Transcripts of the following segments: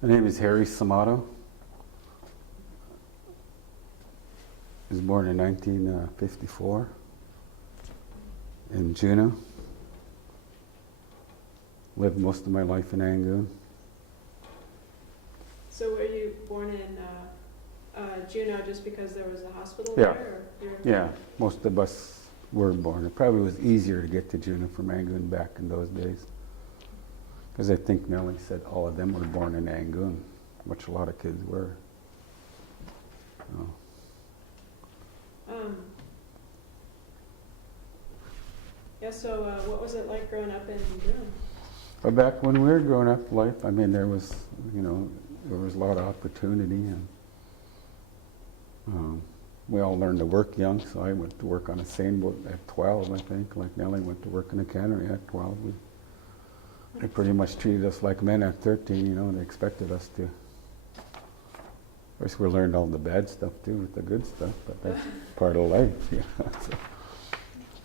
My name is Harry Somato. I was born in 1954 in Juneau. Lived most of my life in Angoon. So were you born in Juneau just because there was a hospital Yeah. there? Or Yeah, most of us were born. It probably was easier to get to Juneau from Angoon back in those days. Because I think Nellie said all of them were born in Angoon, which a lot of kids were. So, Yeah, so what was it like growing up in Juneau? but back when we were growing up life, I mean, there was a lot of opportunity, and we all learned to work young. So I went to work on a seine boat at 12, I think. Like Nellie went to work in a cannery at 12. They pretty much treated us like men at 13. They expected us to. Of course, we learned all the bad stuff too, with the good stuff, but that's part of life. Yeah.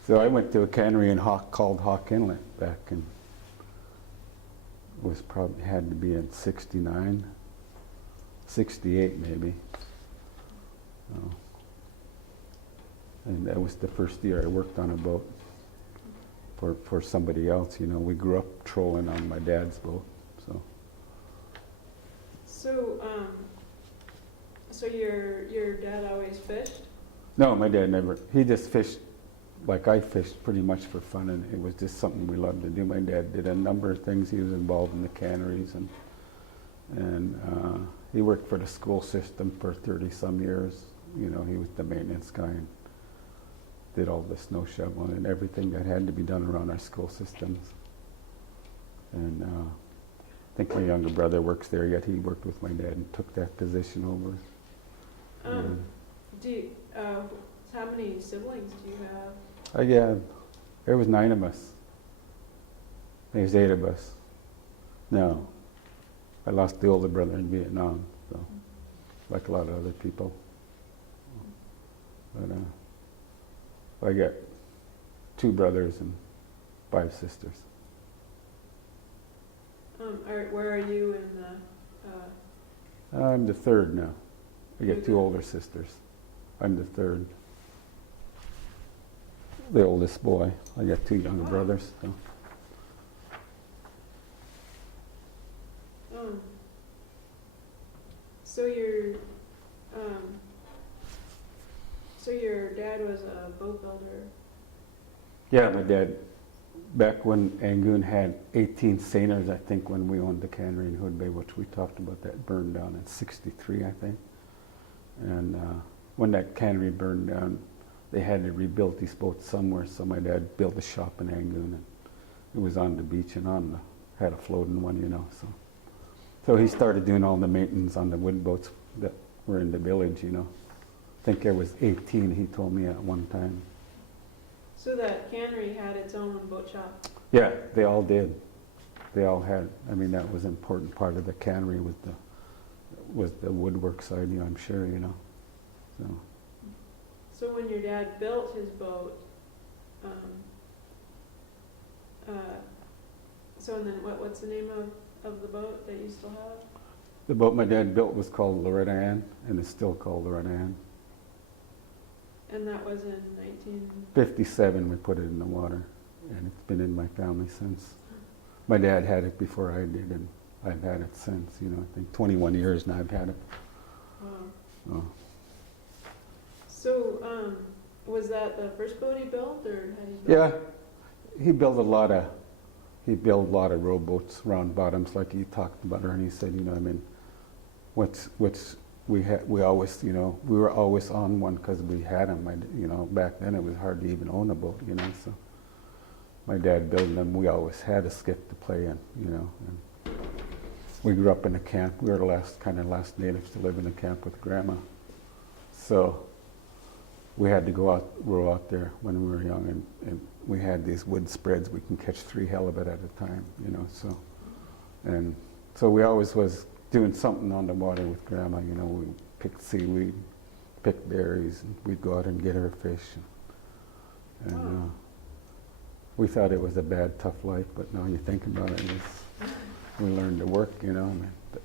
So I went to a cannery in called Hawk Inlet back in. Was probably had to be in 69, 68 maybe. And that was the first year I worked on a boat for somebody else. We grew up trolling on my dad's boat. So your dad always fished? No, my dad never. He just fished like I fished, pretty much for fun, and it was just something we loved to do. My dad did a number of things. He was involved in the canneries, and he worked for the school system for 30-some years. He was the maintenance guy and did all the snow shoveling and everything that had to be done around our school systems. And I think my younger brother works there yet. He worked with my dad and took that position over. How many siblings do you have? Yeah, there was 9 of us. There's 8 of us. No, I lost the older brother in Vietnam, so like a lot of other people. But I got 2 brothers and 5 sisters. Where are you in the? I'm the 3rd now. I got 2 older sisters. I'm the 3rd. The oldest boy. I got 2 younger brothers. So your dad was a boat builder. Yeah, my dad. Back when Angoon had 18 seiners, I think, when we owned the cannery in Hood Bay, which we talked about, that burned down in '63, I think. And when that cannery burned down, they had to rebuild these boats somewhere, so my dad built a shop in Angoon, and it was on the beach and had a floating one, So he started doing all the maintenance on the wood boats that were in the village, I think there was 18, he told me at one time. So that cannery had its own boat shop? Yeah, they all did. They all had. I mean, that was an important part of the cannery was the woodwork side, I'm sure, So when your dad built his boat, so and then what's the name of the boat that you still have? The boat my dad built was called Loretta Ann, and it's still called Loretta Ann. And that was in 57 we put it in the water, and it's been in my family since. My dad had it before I did, and I've had it since, I think 21 years now I've had it. Wow. So, was that the first boat he built, or had he built? Yeah, he built a lot of rowboats, round bottoms, like he talked about, and he said, we always, we were always on one because we had them. Back then it was hard to even own a boat, so my dad built them. We always had a skiff to play in, and we grew up in a camp. We were the last natives to live in a camp with Grandma. So we had to row out there when we were young, and we had these wood spreads. We can catch 3 halibut at a time, so we always was doing something on the water with Grandma. We picked seaweed, picked berries, and we'd go out and get her fish. And we thought it was a bad, tough life, but now you think about it, we learned to work,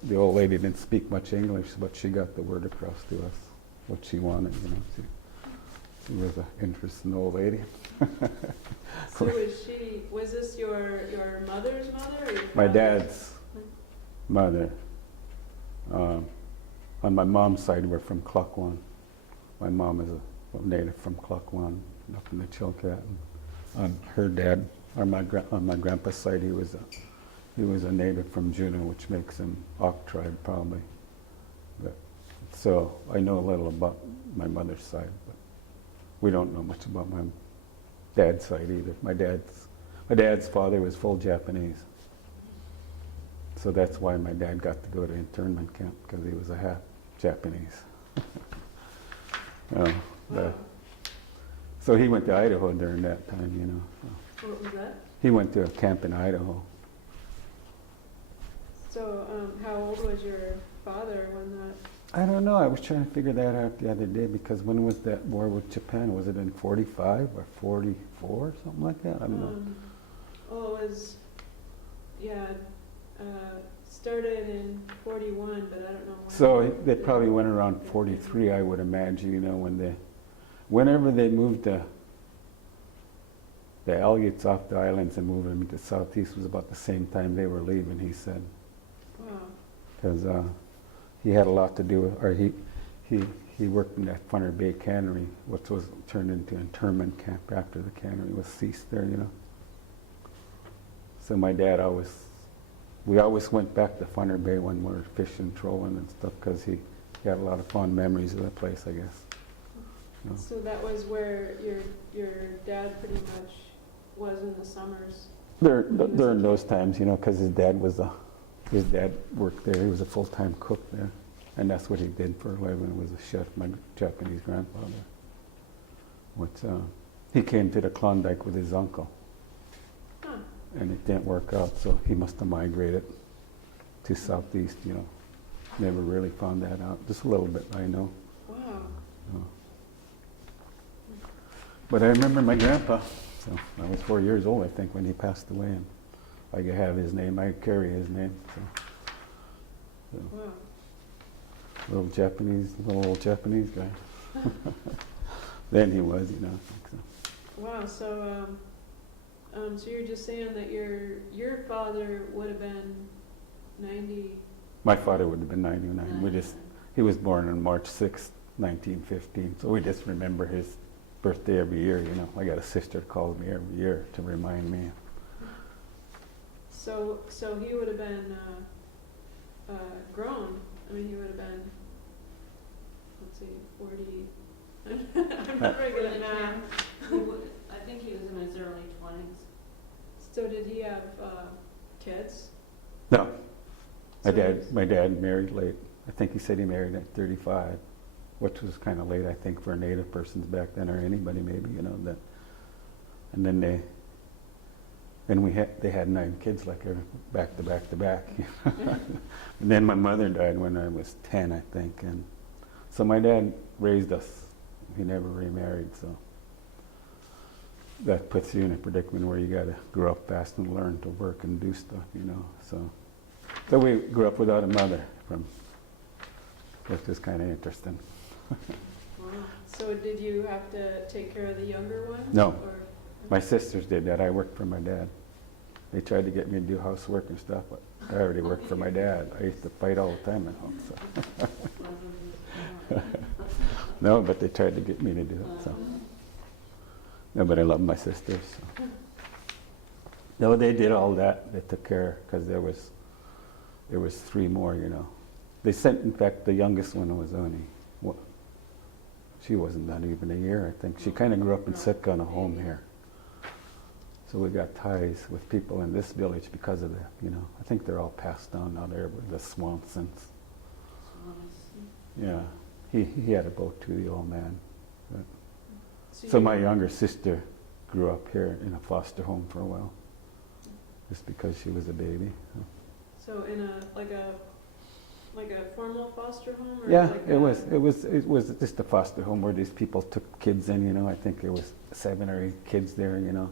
the old lady didn't speak much English, but she got the word across to us, what she wanted, you know. She was an interesting old lady. So was this your mother's mother or your My father's? dad's mother. On my mom's side, we're from Klukwan. My mom is a native from Klukwan, up in the Chilkat. On her dad, on my grandpa's side, he was a native from Juneau, which makes him Auk tribe probably. But, so I know a little about my mother's side, but we don't know much about my dad's side either. My dad's father was full Japanese. So that's why my dad got to go to internment camp, because he was a half Japanese. Wow. So he went to Idaho during that time, you know. So What was that? he went to a camp in Idaho. So how old was your father when that? I don't know. I was trying to figure that out the other day, because when was that war with Japan? Was it in 45 or 44 or something like that? I don't know. Well, it was, yeah, started in 41, but I don't know when. So they probably went around 43, I would imagine, you know, whenever they moved the Aleuts off the islands and moved them into Southeast was about the same time they were leaving, he said. Wow. Because he had a lot to do with, or he worked in that Funner Bay cannery, which was turned into internment camp after the cannery was ceased there, you know. So my dad we always went back to Funner Bay when we were fishing, trolling and stuff, because he had a lot of fond memories of that place, I guess. You know. So that was where your dad pretty much was in the summers. During those times, you know, because his dad worked there. He was a full-time cook there, and that's what he did for a living. Was a chef. My Japanese grandfather. He came to the Klondike with his uncle, and it didn't work out. So he must have migrated to Southeast. You know, never really found that out. Just a little bit, I know. Wow. But I remember my grandpa. So I was 4 years old, I think, when he passed away, and I could have his name. I carry his name. So. Wow. Little old Japanese guy. Then he was, you know. I think so. Wow. So you're just saying that your father would have been 90. My father would have been 99. He was born on March 6th, 1915. So we just remember his birthday every year, you know. I got a sister that calls me every year to remind me. So he would have been grown. I mean, he would have been, let's see, 40. I'm not very good at math. I think he was in his early 20s. So did he have kids? No. My So dad married late. I think he said he married at 35, which was kind of late, I think, for native persons back then, or anybody maybe, you know. And then they had 9 kids, like back to back to back. And then my mother died when I was 10, I think, and so my dad raised us. He never remarried, so that puts you in a predicament where you got to grow up fast and learn to work and do stuff, you know. So we grew up without a mother, which is kind of interesting. Wow. So did you have to take care of the younger ones? No. Or? My sisters did that. I worked for my dad. They tried to get me to do housework and stuff, but I already worked for my dad. I used to fight all the time at home. So. No, but they tried to get me to do it. So. No, but I love my sisters. So. No, they did all that. They took care, because there was 3 more, you know. They sent, in fact, the youngest one was only, she wasn't done even a year, I think. She kind of grew up in Sitka in a home here. So we got ties with people in this village because of that, you know. I think they're all passed on now there with the Swansons. Yeah, he had a boat too, the old man. But, so my younger sister grew up here in a foster home for a while, just because she was a baby. So in like a formal foster home? Or Yeah, like it was just a foster home where these people took kids in, you know. I think there was 7 or 8 kids there, you know.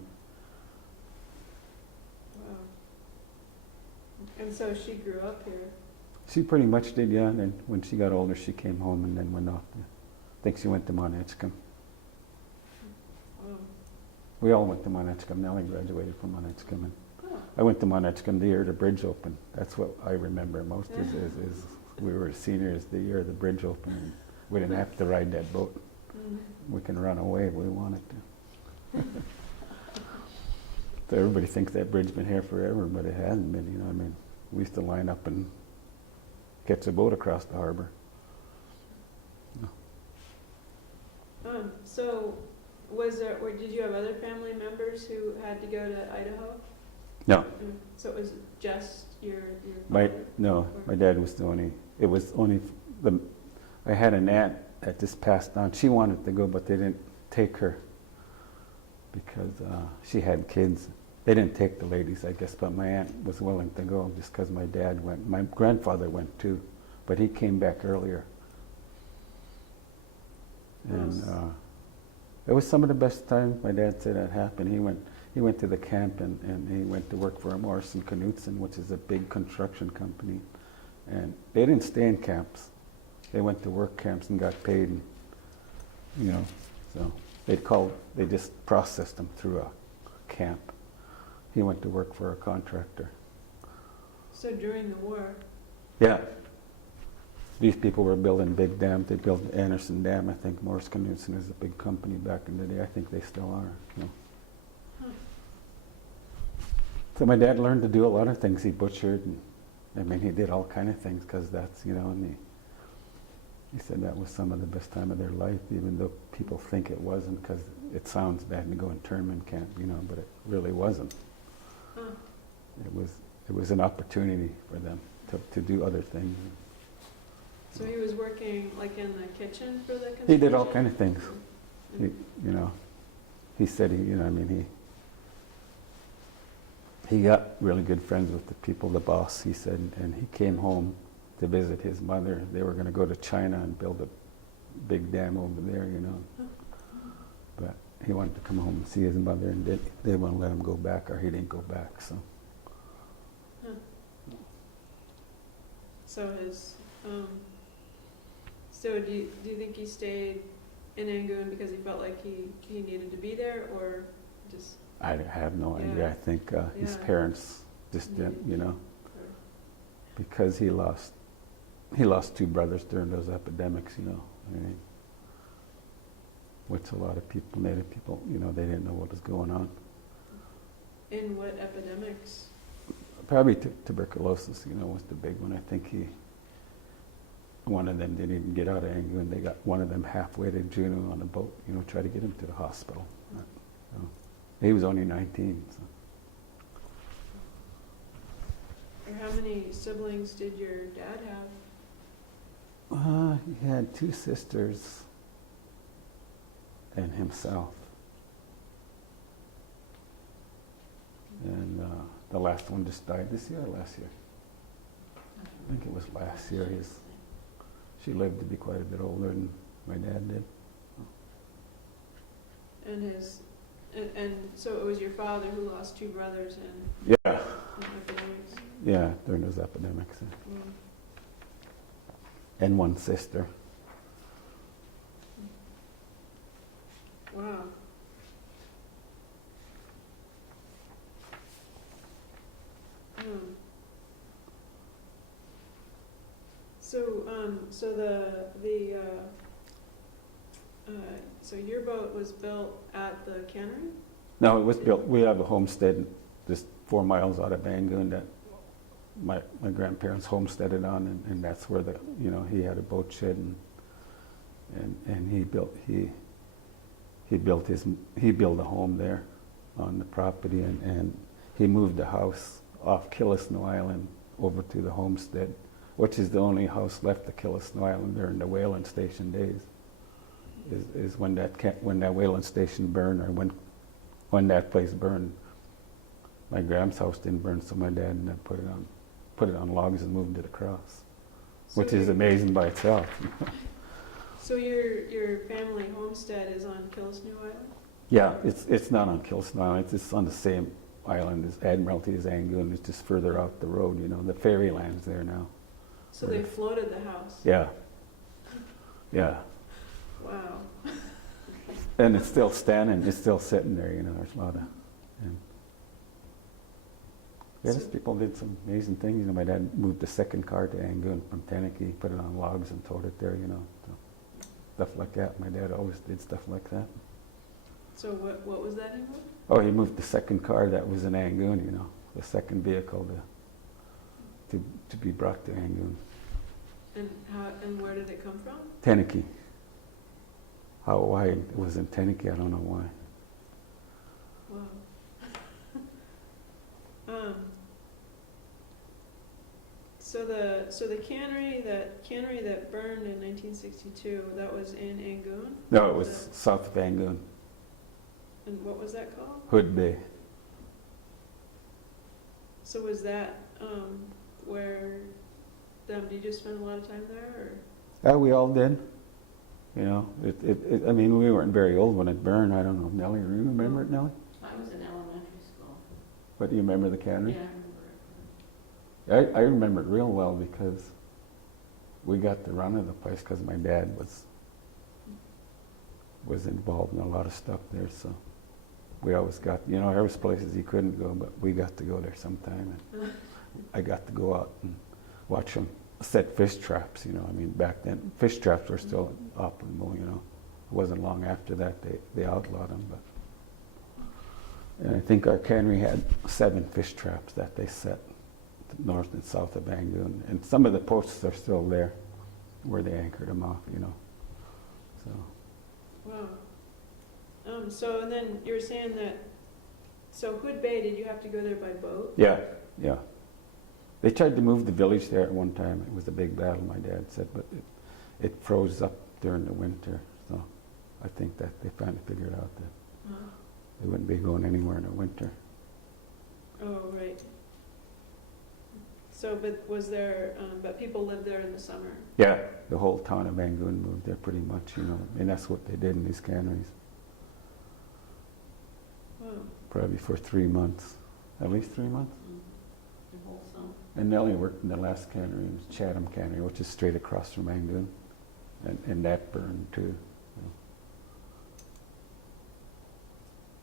Wow. And so she grew up here? She pretty much did, yeah. And then when she got older, she came home and then went off. I think she went to Monetscom. Oh. We all went to Monetscom. Nellie graduated from Monetscom. And Oh. I went to Monetscom the year the bridge opened. That's what I remember most is we were seniors the year the bridge opened. And we didn't have to ride that boat. Mm. We can run away if we wanted to. So everybody thinks that bridge's been here forever, but it hasn't been, you know. I mean, we used to line up and catch a boat across the harbor. So was there, or did you have other family members who had to go to Idaho? No, So it was just your my, father? no, my dad was the only, it was only, I had an aunt that just passed on. She wanted to go, but they didn't take her because she had kids. They didn't take the ladies, I guess, but my aunt was willing to go just because my dad went. My grandfather went too, but he came back earlier. And it was some of the best times. My dad said that happened. He went to the camp and he went to work for Morrison Knudsen, which is a big construction company. And they didn't stay in camps. They went to work camps and got paid. And, you know, so they just processed them through a camp. He went to work for a contractor. So during the war? Yeah. These people were building big dams. They built Anderson Dam. I think Morris Knudsen is a big company back in the day. I think they still are. You know. Huh. So my dad learned to do a lot of things. He butchered. And, I mean, he did all kind of things because that's, you know, and he said that was some of the best time of their life, even though people think it wasn't because it sounds bad to go internment camp, you know, but it really wasn't. Huh. It was an opportunity for them to do other things. So he was working like in the kitchen for the construction? He did all kind of things. Mm. You know, he said he, you know, I mean, he got really good friends with the people, the boss, he said, and he came home to visit his mother. They were going to go to China and build a big dam over there, you know. But he wanted to come home and see his mother, and they wouldn't let him go back, or he didn't go back, so. Huh. So his, so do you think he stayed in Angoon because he felt like he needed to be there, or just? I have no idea. Yeah. I think his Yeah. parents just didn't, you know, Or- because he lost 2 brothers during those epidemics, you know. I mean, which a lot of people, Native people, you know, they didn't know what was going on. In what epidemics? Probably tuberculosis, you know, was the big one. I think one of them didn't even get out of Angoon. They got one of them halfway to Juneau on a boat, you know, try to get him to the hospital. So, he was only 19. So. Or how many siblings did your dad have? He had 2 sisters and himself. And the last one just died this year or last year? I think it was last year. She lived to be quite a bit older than my dad did. And so it was your father who lost 2 brothers in Yeah. epidemics? Yeah, during those epidemics. Mm. And 1 sister. Wow. So your boat was built at the cannery? No, it was built, we have a homestead just 4 miles out of Angoon that my grandparents homesteaded on, and that's where he had a boat shed, and he built a home there on the property, and he moved the house off Killisnoo Island over to the homestead, which is the only house left of Killisnoo Island during the whaling station days. Is when that whaling station burned, or when that place burned. My grand's house didn't burn, so my dad put it on logs and moved it across, which is amazing by itself. So your family homestead is on Killisnoo Island? Yeah, it's not on Killisnoo Island. It's just on the same island as Admiralty as Angoon. It's just further out the road. You know, the ferry land's there now. So they floated the house? Yeah. Yeah. Wow. And it's still standing, it's still sitting there, you know, there's a lot of, and yes, So- people did some amazing things. You know, my dad moved the second car to Angoon from Teneke, put it on logs and towed it there, you know, so stuff like that. My dad always did stuff like that. So what was that he moved? Oh, he moved the second car that was in Angoon, you know, the second vehicle to be brought to Angoon. And where did it come from? Teneke. Why it was in Teneke, I don't know why. Wow. So the cannery that burned in 1962, that was in Angoon? No, it was south of Angoon, And what was that called? Hood Bay. So was that where did you just spend a lot of time there, or? Yeah, we all did. You know, I mean, we weren't very old when it burned. I don't know, Nellie, you remember it, Nellie? I was in elementary school. But do you remember the cannery? Yeah, I remember it. I remember it real well because we got the run of the place because my dad was involved in a lot of stuff there. So we always got, you know, there was places he couldn't go, but we got to go there sometime. And I got to go out and watch them set fish traps. You know, I mean, back then fish traps were still operable. You know, it wasn't long after that they outlawed them. But and I think our cannery had 7 fish traps that they set north and south of Angoon, and some of the posts are still there where they anchored them off, you know. So Wow. So and then you were saying that. So Hood Bay, did you have to go there by boat? yeah. They tried to move the village there at one time. It was a big battle, my dad said, but it froze up during the winter. So I think that they finally figured out that they wouldn't be going anywhere in the winter. Oh, right. So, but was there? But people lived there in the summer. Yeah, the whole town of Angoon moved there pretty much, you know, and that's what they did in these canneries. Wow. Probably for 3 months, at least 3 months. The whole summer. And Nellie worked in the last cannery, it was Chatham Cannery, which is straight across from Angoon, and that burned too.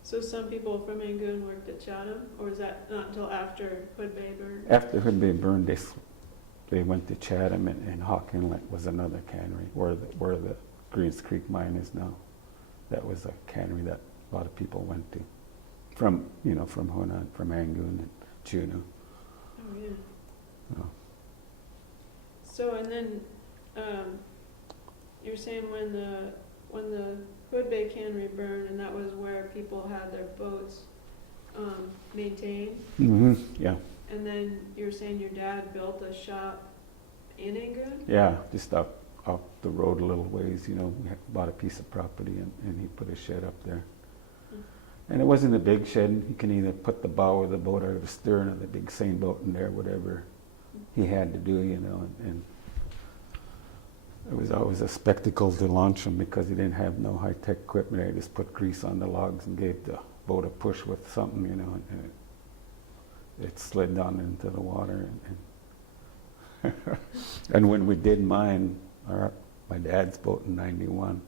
So some people from Angoon worked at Chatham, or was that not until after Hood Bay burned? After Hood Bay burned, they went to Chatham, and Hawk Inlet was another cannery where the Greens Creek mine is now. That was a cannery that a lot of people went to, from Hunan, from Angoon and Juneau. Oh yeah. Oh. So and then you're saying when the Hood Bay cannery burned, and that was where people had their boats maintained. Mm-hmm. Yeah. And then you're saying your dad built a shop in Angoon? Yeah, just up the road a little ways, you know, we had bought a piece of property and he put a shed up there. And it wasn't a big shed. You can either put the bow of the boat or the stern of the big seine boat in there, whatever he had to do, you know, and it was always a spectacle to launch them because he didn't have no high-tech equipment. He just put grease on the logs and gave the boat a push with something, you know, and it slid down into the water. And when we did mine, my dad's boat in '91,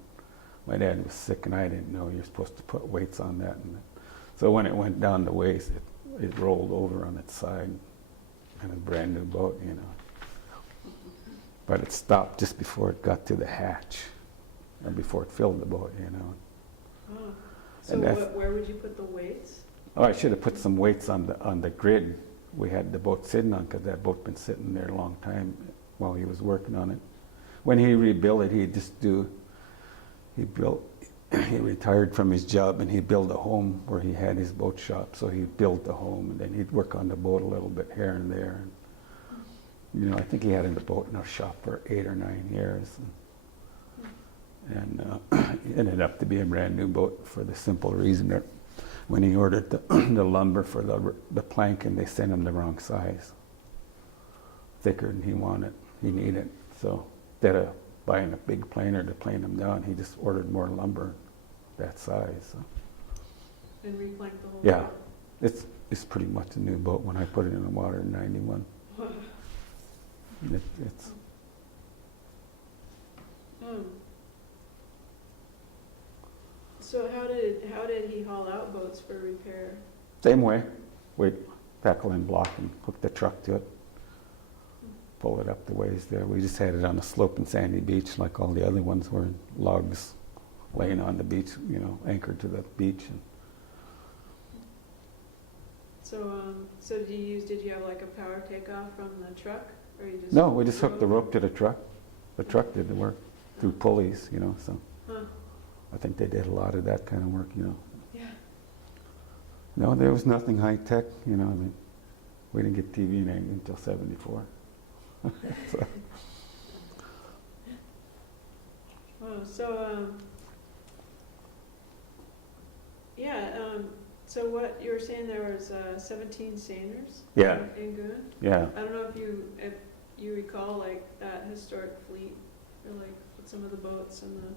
my dad was sick and I didn't know you're supposed to put weights on that. And so when it went down the waist, it rolled over on its side, and a brand new boat, you know. But it stopped just before it got to the hatch, and before it filled the boat, you know. Oh. So where would you put the weights? Oh, I should have put some weights on the grid we had the boat sitting on, because that boat been sitting there a long time while he was working on it. When he rebuilt it, he retired from his job and he built a home where he had his boat shop. So he built a home and then he'd work on the boat a little bit here and there. And, you know, I think he had the boat in our shop for 8 or 9 years. And it ended up to be a brand new boat for the simple reason that when he ordered the lumber for the plank, and they sent him the wrong size, thicker than he needed. So instead of buying a big planer to plane them down, he just ordered more lumber that size. So. And replanked the whole Yeah, boat? it's pretty much a new boat when I put it in the water in '91. It's Um, so how did he haul out boats for repair? same way. We'd tackle and block and hook the truck to it, pull it up the ways there. We just had it on a sloping sandy beach like all the other ones were, logs laying on the beach, you know, anchored to the beach. And So did you have like a power takeoff from the truck, or you just? no, we just hooked the rope to the truck. The truck did the work through pulleys, you know, so Huh. I think they did a lot of that kind of work, you know. Yeah. No, there was nothing high tech, you know. I mean, we didn't get TV until '74. So, Wow. So so what you were saying, there was 17 seiners. Yeah. In Goon. yeah, I don't know if you recall like that historic fleet, or like what some of the boats and the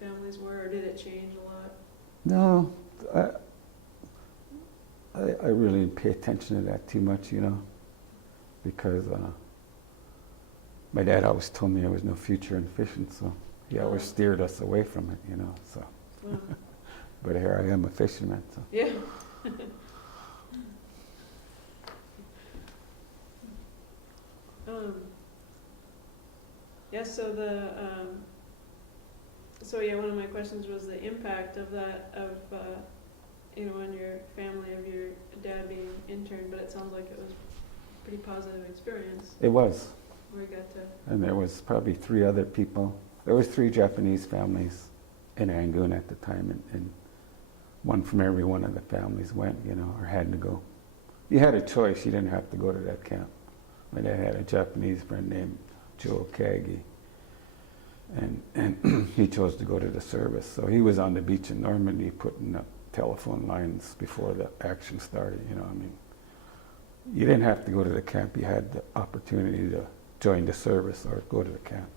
families were, or did it change a lot? no, I really didn't pay attention to that too much, you know, because my dad always told me there was no future in fishing, so he always steered us away from it, you know. So, Wow. but here I am, a fisherman. So. Yeah. Yeah, so yeah, one of my questions was the impact of that, on your family, of your dad being interned, but it sounds like it was a pretty positive experience It was, where you got to, and there was probably 3 other people. There was 3 Japanese families in Rangoon at the time, and one from every one of the families went, you know, or had to go. You had a choice. You didn't have to go to that camp. My dad had a Japanese friend named Joe Kagi, and he chose to go to the service. So he was on the beach in Normandy putting up telephone lines before the action started, you know. I mean, you didn't have to go to the camp. You had the opportunity to join the service or go to the camp.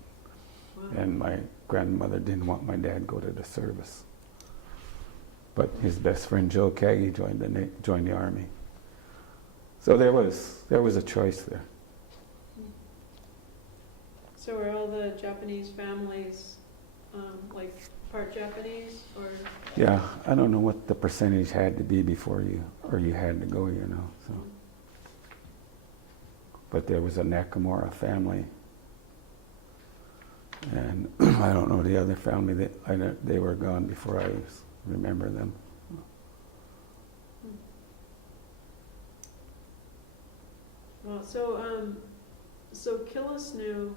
wow. And my grandmother didn't want my dad to go to the service. But his best friend Joe Kagi joined the army. So there was a choice there. So were all the Japanese families like part Japanese, or? Yeah, I don't know what the percentage had to be before you had to go, you know. So, but there was a Nakamura family, and I don't know the other family that they were gone before I remember them. Well, so Killisnoo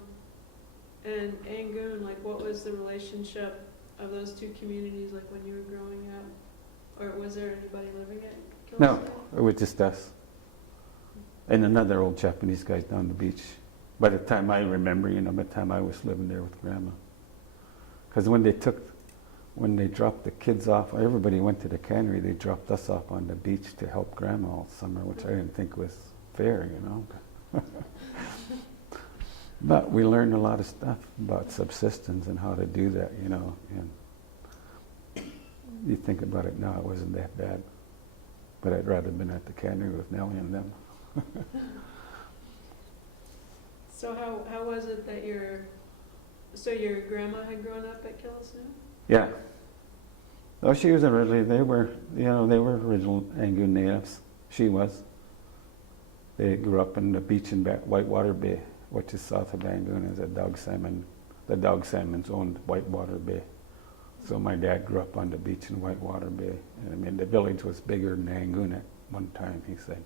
and Angoon, like, what was the relationship of those two communities, like, when you were growing up? Or was there anybody living at Killisnoo? No, it was just us. And another old Japanese guy down the beach. By the time I remember, you know, by the time I was living there with Grandma. Because when they dropped the kids off, everybody went to the cannery, they dropped us off on the beach to help Grandma all summer, which I didn't think was fair, you know. But we learned a lot of stuff about subsistence and how to do that, you know. And you think about it now, it wasn't that bad. But I'd rather been at the cannery with Nellie and them. So how was it that your grandma had grown up at Killisnoo? Yeah. Oh, she was they were original Angoon natives. She was. They grew up in the beach in Whitewater Bay, which is south of Angoon, as a dog salmon. The dog salmons owned Whitewater Bay. So my dad grew up on the beach in Whitewater Bay. And I mean, the village was bigger than Angoon at one time, he said.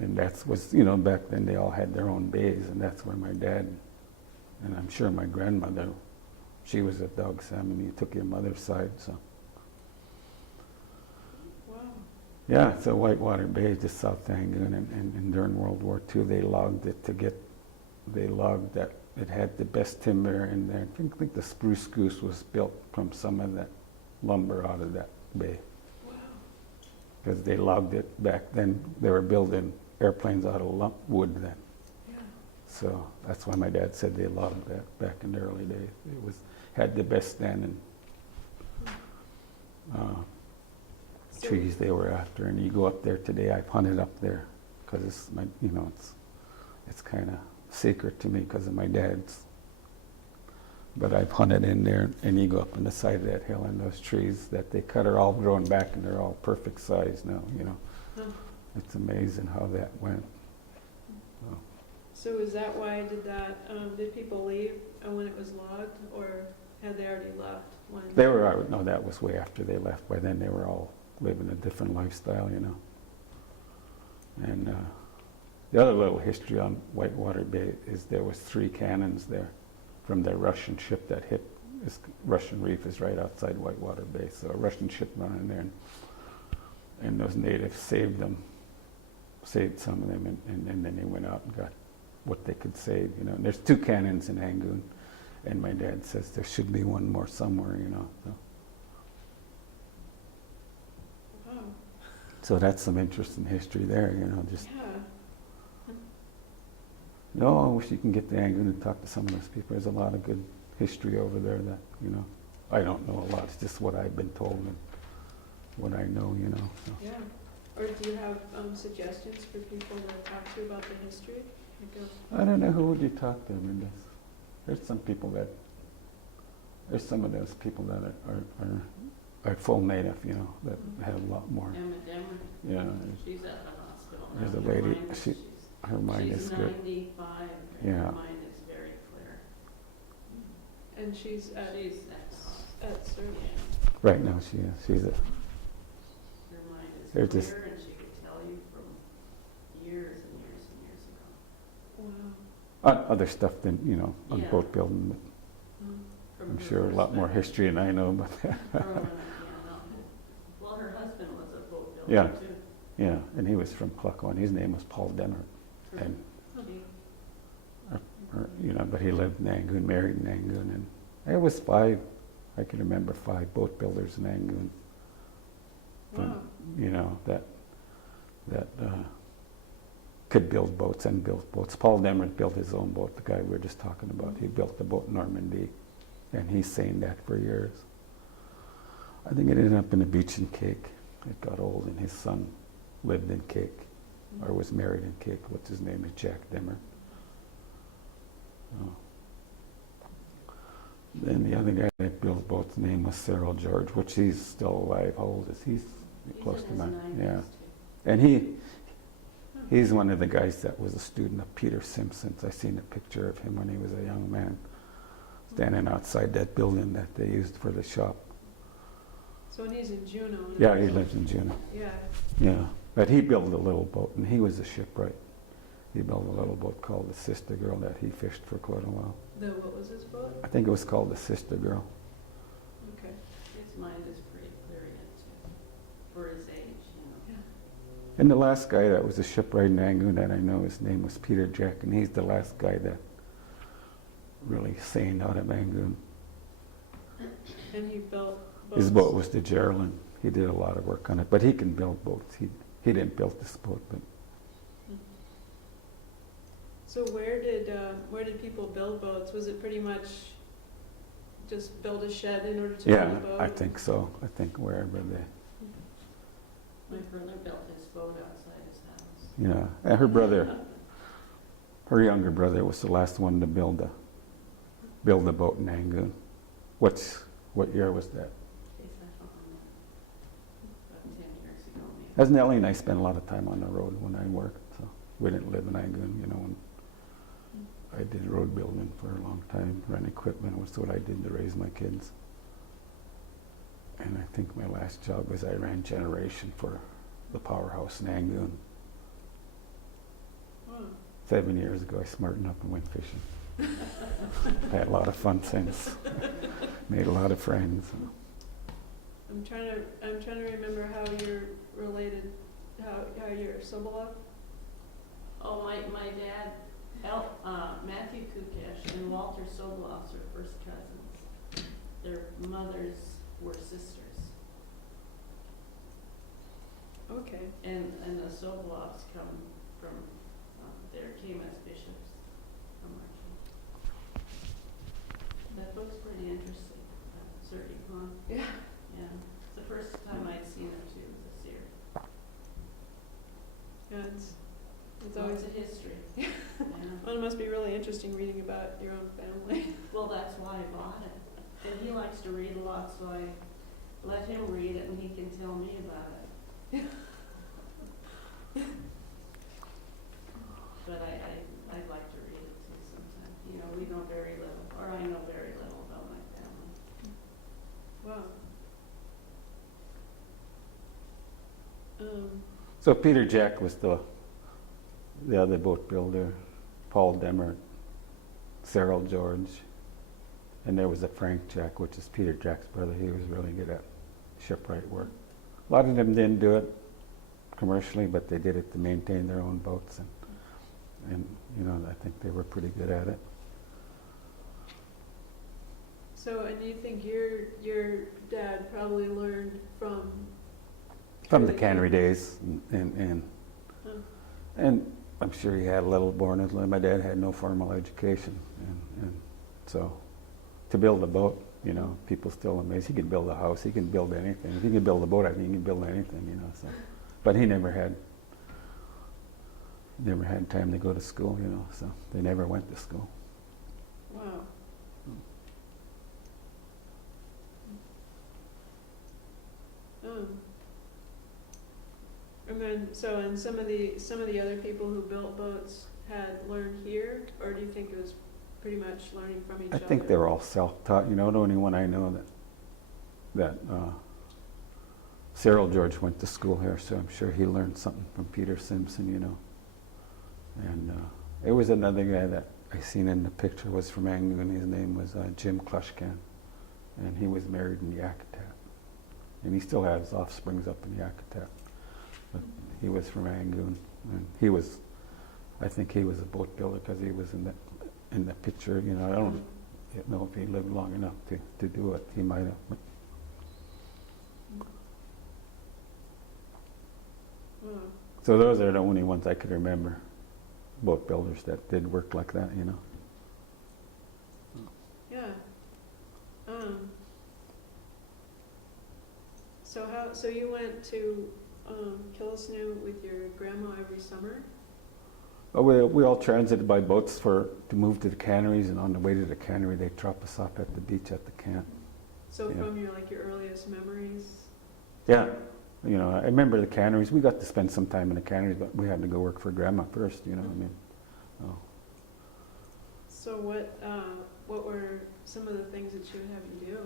And that was, you know, back then they all had their own bays, and that's where my dad, and I'm sure my grandmother, she was a dog salmon. You took your mother's side, so. Wow. Yeah, so Whitewater Bay, just south Angoon, and during World War II, they logged that it had the best timber in there. I think the spruce goose was built from some of that lumber out of that bay. Wow. Because they logged it back then. They were building airplanes out of wood then. Yeah. So that's why my dad said they logged that back in the early days. It had the best standing trees they were after. And you go up there today, I've hunted up there a because it's my, you know, it's kind of secret to me because of my dad's. But I've hunted in there, and you go up on the side of that hill, and those trees that they cut are all grown back, and they're all perfect size now, you know. Huh. It's amazing how that went. So, So is that why did people leave when it was logged, or had they already left when? they were, no, that was way after they left. By then, they were all living a different lifestyle, you know. And the other little history on Whitewater Bay is there was 3 cannons there from the Russian ship that hit. This Russian Reef is right outside Whitewater Bay, so a Russian ship went in there, and those natives saved some of them, and then they went out and got what they could save, you know. And there's 2 cannons in Angoon, and my dad says there should be one more somewhere, you know. Wow. So that's some interesting history there, you know. Just Yeah. no, I wish you can get to Angoon and talk to some of those people. There's a lot of good history over there that, you know, I don't know a lot. It's just what I've been told and what I know, you know. So. Yeah. Or do you have suggestions for people to talk to about the history? I don't know, who would you talk to, I mean, there's some people that, there's some of those people that are full native, you know, that have a lot more. Emma Demmer, Yeah, she's at the hospital. there's now. a Her lady, mind is- her mind is She's good. 95, Yeah. her mind is very clear. And she's at She's Sur. yeah, Right now, she's a, her mind is They're clear, just- and she could tell you from years and years and years ago. Wow. other stuff than, you know, on Yeah. boat building, but From I'm her sure a lot more perspective. history than I know, but Yeah, no. Well, her husband was a boat builder Yeah. too. yeah, and he was from Clucko, and his name was Paul Denner, and, She- you know, but he lived in Angoon, married in Angoon, and there was 5, I can remember 5 boat builders in Angoon, Wow. you know, that could build boats and built boats. Paul Denner built his own boat, the guy we were just talking about. He built the boat Normandy, and he's saying that for years. I think it ended up in a beach in Cake. It got old, and his son lived in Cake, or was married in Cake. What's his name? Is Jack Demmer. Oh. Then the other guy that built boats' name was Cyril George, which he's still alive. How old is he? He's close in to his 9. 90s Yeah, too. and he's one of the guys that was a student of Peter Simpson's. I seen a picture of him when he was a young man, standing outside that building that they used for the shop. So when he's in Juneau. Yeah, he lives in Juneau. Yeah. Yeah, but he built a little boat, and he was a shipwright. He built a little boat called the Sister Girl that he fished for quite a while. What was his boat? I think it was called the Sister Girl. Okay. His mind is pretty clear yet too, for his age, you know. Yeah. And the last guy that was a shipwright in Angoon that I know, his name was Peter Jack, and he's the last guy that really sailed out of Angoon. And he built boats. His boat was the Geraldine. He did a lot of work on it, but he can build boats. He didn't build this boat, but So where did people build boats? Was it pretty much just build a shed in order to yeah, build a boat? I think so. I think wherever they, My brother built his boat outside his house. yeah. And her younger brother was the last one to build a boat in Angoon. What year was that? Geez, I don't know. About 10 years ago, maybe. As Nellie and I spent a lot of time on the road when I worked, so we didn't live in Angoon, you know. And I did road building for a long time, ran equipment, was what I did to raise my kids. And I think my last job was I ran generation for the powerhouse in Angoon. Wow. 7 years ago, I smartened up and went fishing. Had a lot of fun since. Made a lot of friends. I'm trying to remember how you're related, how you're Sobola. Oh, my dad, Matthew Kukesh and Walter Sobolovs are first cousins. Their mothers were sisters. Okay. And the Sobolovs come from, came as bishops from our church. That book's pretty interesting, Sergei Khan. Yeah. Yeah, it's the first time I'd seen it too, this year. Yeah, Well, it must be really interesting reading about your own family. Well, that's why I bought it. And he likes to read a lot, so I let him read it and he can tell me about it. But I'd like to read it too sometime. You know, we know very little, or I know very little about my family. Wow. So Peter Jack was the other boat builder, Paul Demert, Cyril George, and there was a Frank Jack, which is Peter Jack's brother. He was really good at shipwright work. A lot of them didn't do it commercially, but they did it to maintain their own boats, and you know, I think they were pretty good at it. So, and you think your dad probably learned from the cannery days, and I'm sure he had a little born in. My dad had no formal education, and so to build a boat, you know, people still amazed. He could build a house, he can build anything. If he can build a boat, I think he can build anything, you know. So, but he never had time to go to school, you know. So they never went to school. Wow. And then, so, and some of the other people who built boats had learned here, or do you think it was pretty much learning from each I other? think they were all self-taught. You know, the only one I know that Cyril George went to school here, so I'm sure he learned something from Peter Simpson, you know. And it was another guy that I seen in the picture was from Angoon. His name was Jim Klushkan, and he was married in Yakutat, and he still has offsprings up in Yakutat. But he was from Angoon, and I think he was a boat builder because he was in the picture. You know, I don't know if he lived long enough to do it. He might have. Wow. So those are the only ones I could remember, boat builders that did work like that, you know. Yeah. So you went to Killisnoo with your grandma every summer? Well, we all transited by boats to move to the canneries, and on the way to the cannery, they'd drop us off at the beach at the camp. So Yeah. from your earliest memories? Yeah, you know, I remember the canneries. We got to spend some time in the canneries, but we had to go work for Grandma first, you know. I mean, So what were some of the things that she would have you do?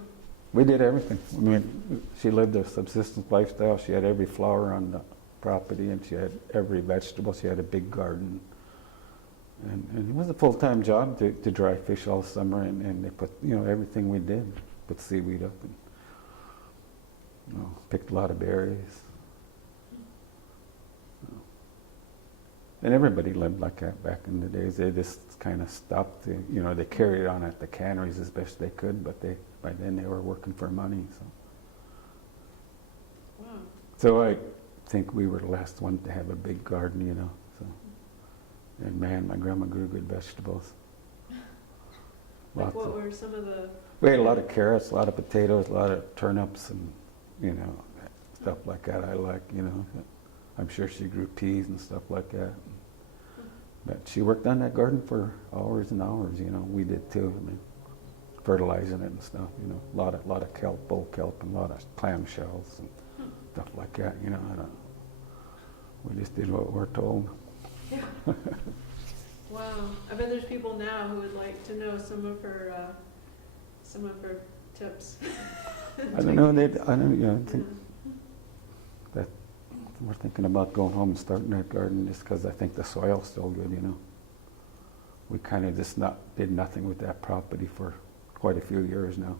we did everything. I mean, she lived a subsistence lifestyle. She had every flower on the property, and she had every vegetable. She had a big garden. And it was a full-time job to dry fish all summer, and they put, you know, everything we did, put seaweed up, and, you know, picked a lot of berries. And everybody lived like that back in the days. They just kind of stopped, you know, they carried on at the canneries as best they could, but by then they were working for money. So. Wow. So I think we were the last one to have a big garden, you know. So. And man, my grandma grew good vegetables. Like what were some of the... We had a lot of carrots, a lot of potatoes, a lot of turnips, and, you know, stuff like that I like, you know. I'm sure she grew peas and stuff like that. But she worked on that garden for hours and hours, you know. We did too. I mean, fertilizing it and stuff, you know. A lot of kelp, bull kelp, and a lot of clam shells and stuff like that, you know. We just did what we're told. Yeah. Wow. I bet there's people now who would like to know some of her tips. I don't know. I don't, you know, think that we're thinking about going home and starting that garden just because I think the soil's still good, you know. We kind of just did nothing with that property for quite a few years now.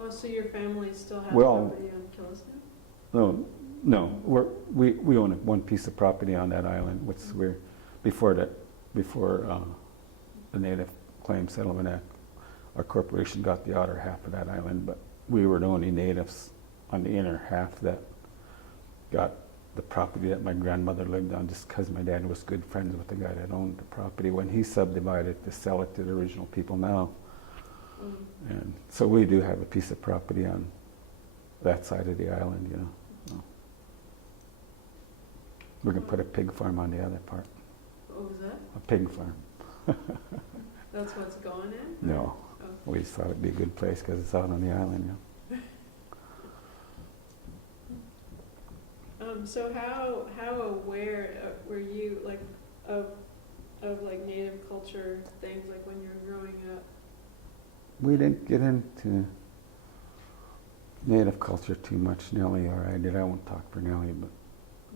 Oh, so your family still has Well, property on Killisnoo? No. We own one piece of property on that island, which we're before the Native Claims Settlement Act. Our corporation got the outer half of that island, but we were the only natives on the inner half that got the property that my grandmother lived on, just because my dad was good friends with the guy that owned the property when he subdivided to sell it to the original people now. And so we do have a piece of property on that side of the island, you know. We're going to put a pig farm on the other part. What was that? A pig farm. That's what's going in? No, Oh. we just thought it'd be a good place because it's out on the island, So how aware were you like of like native culture things like when you were growing up? We didn't get into native culture too much, Nellie or I did. I won't talk for Nellie, but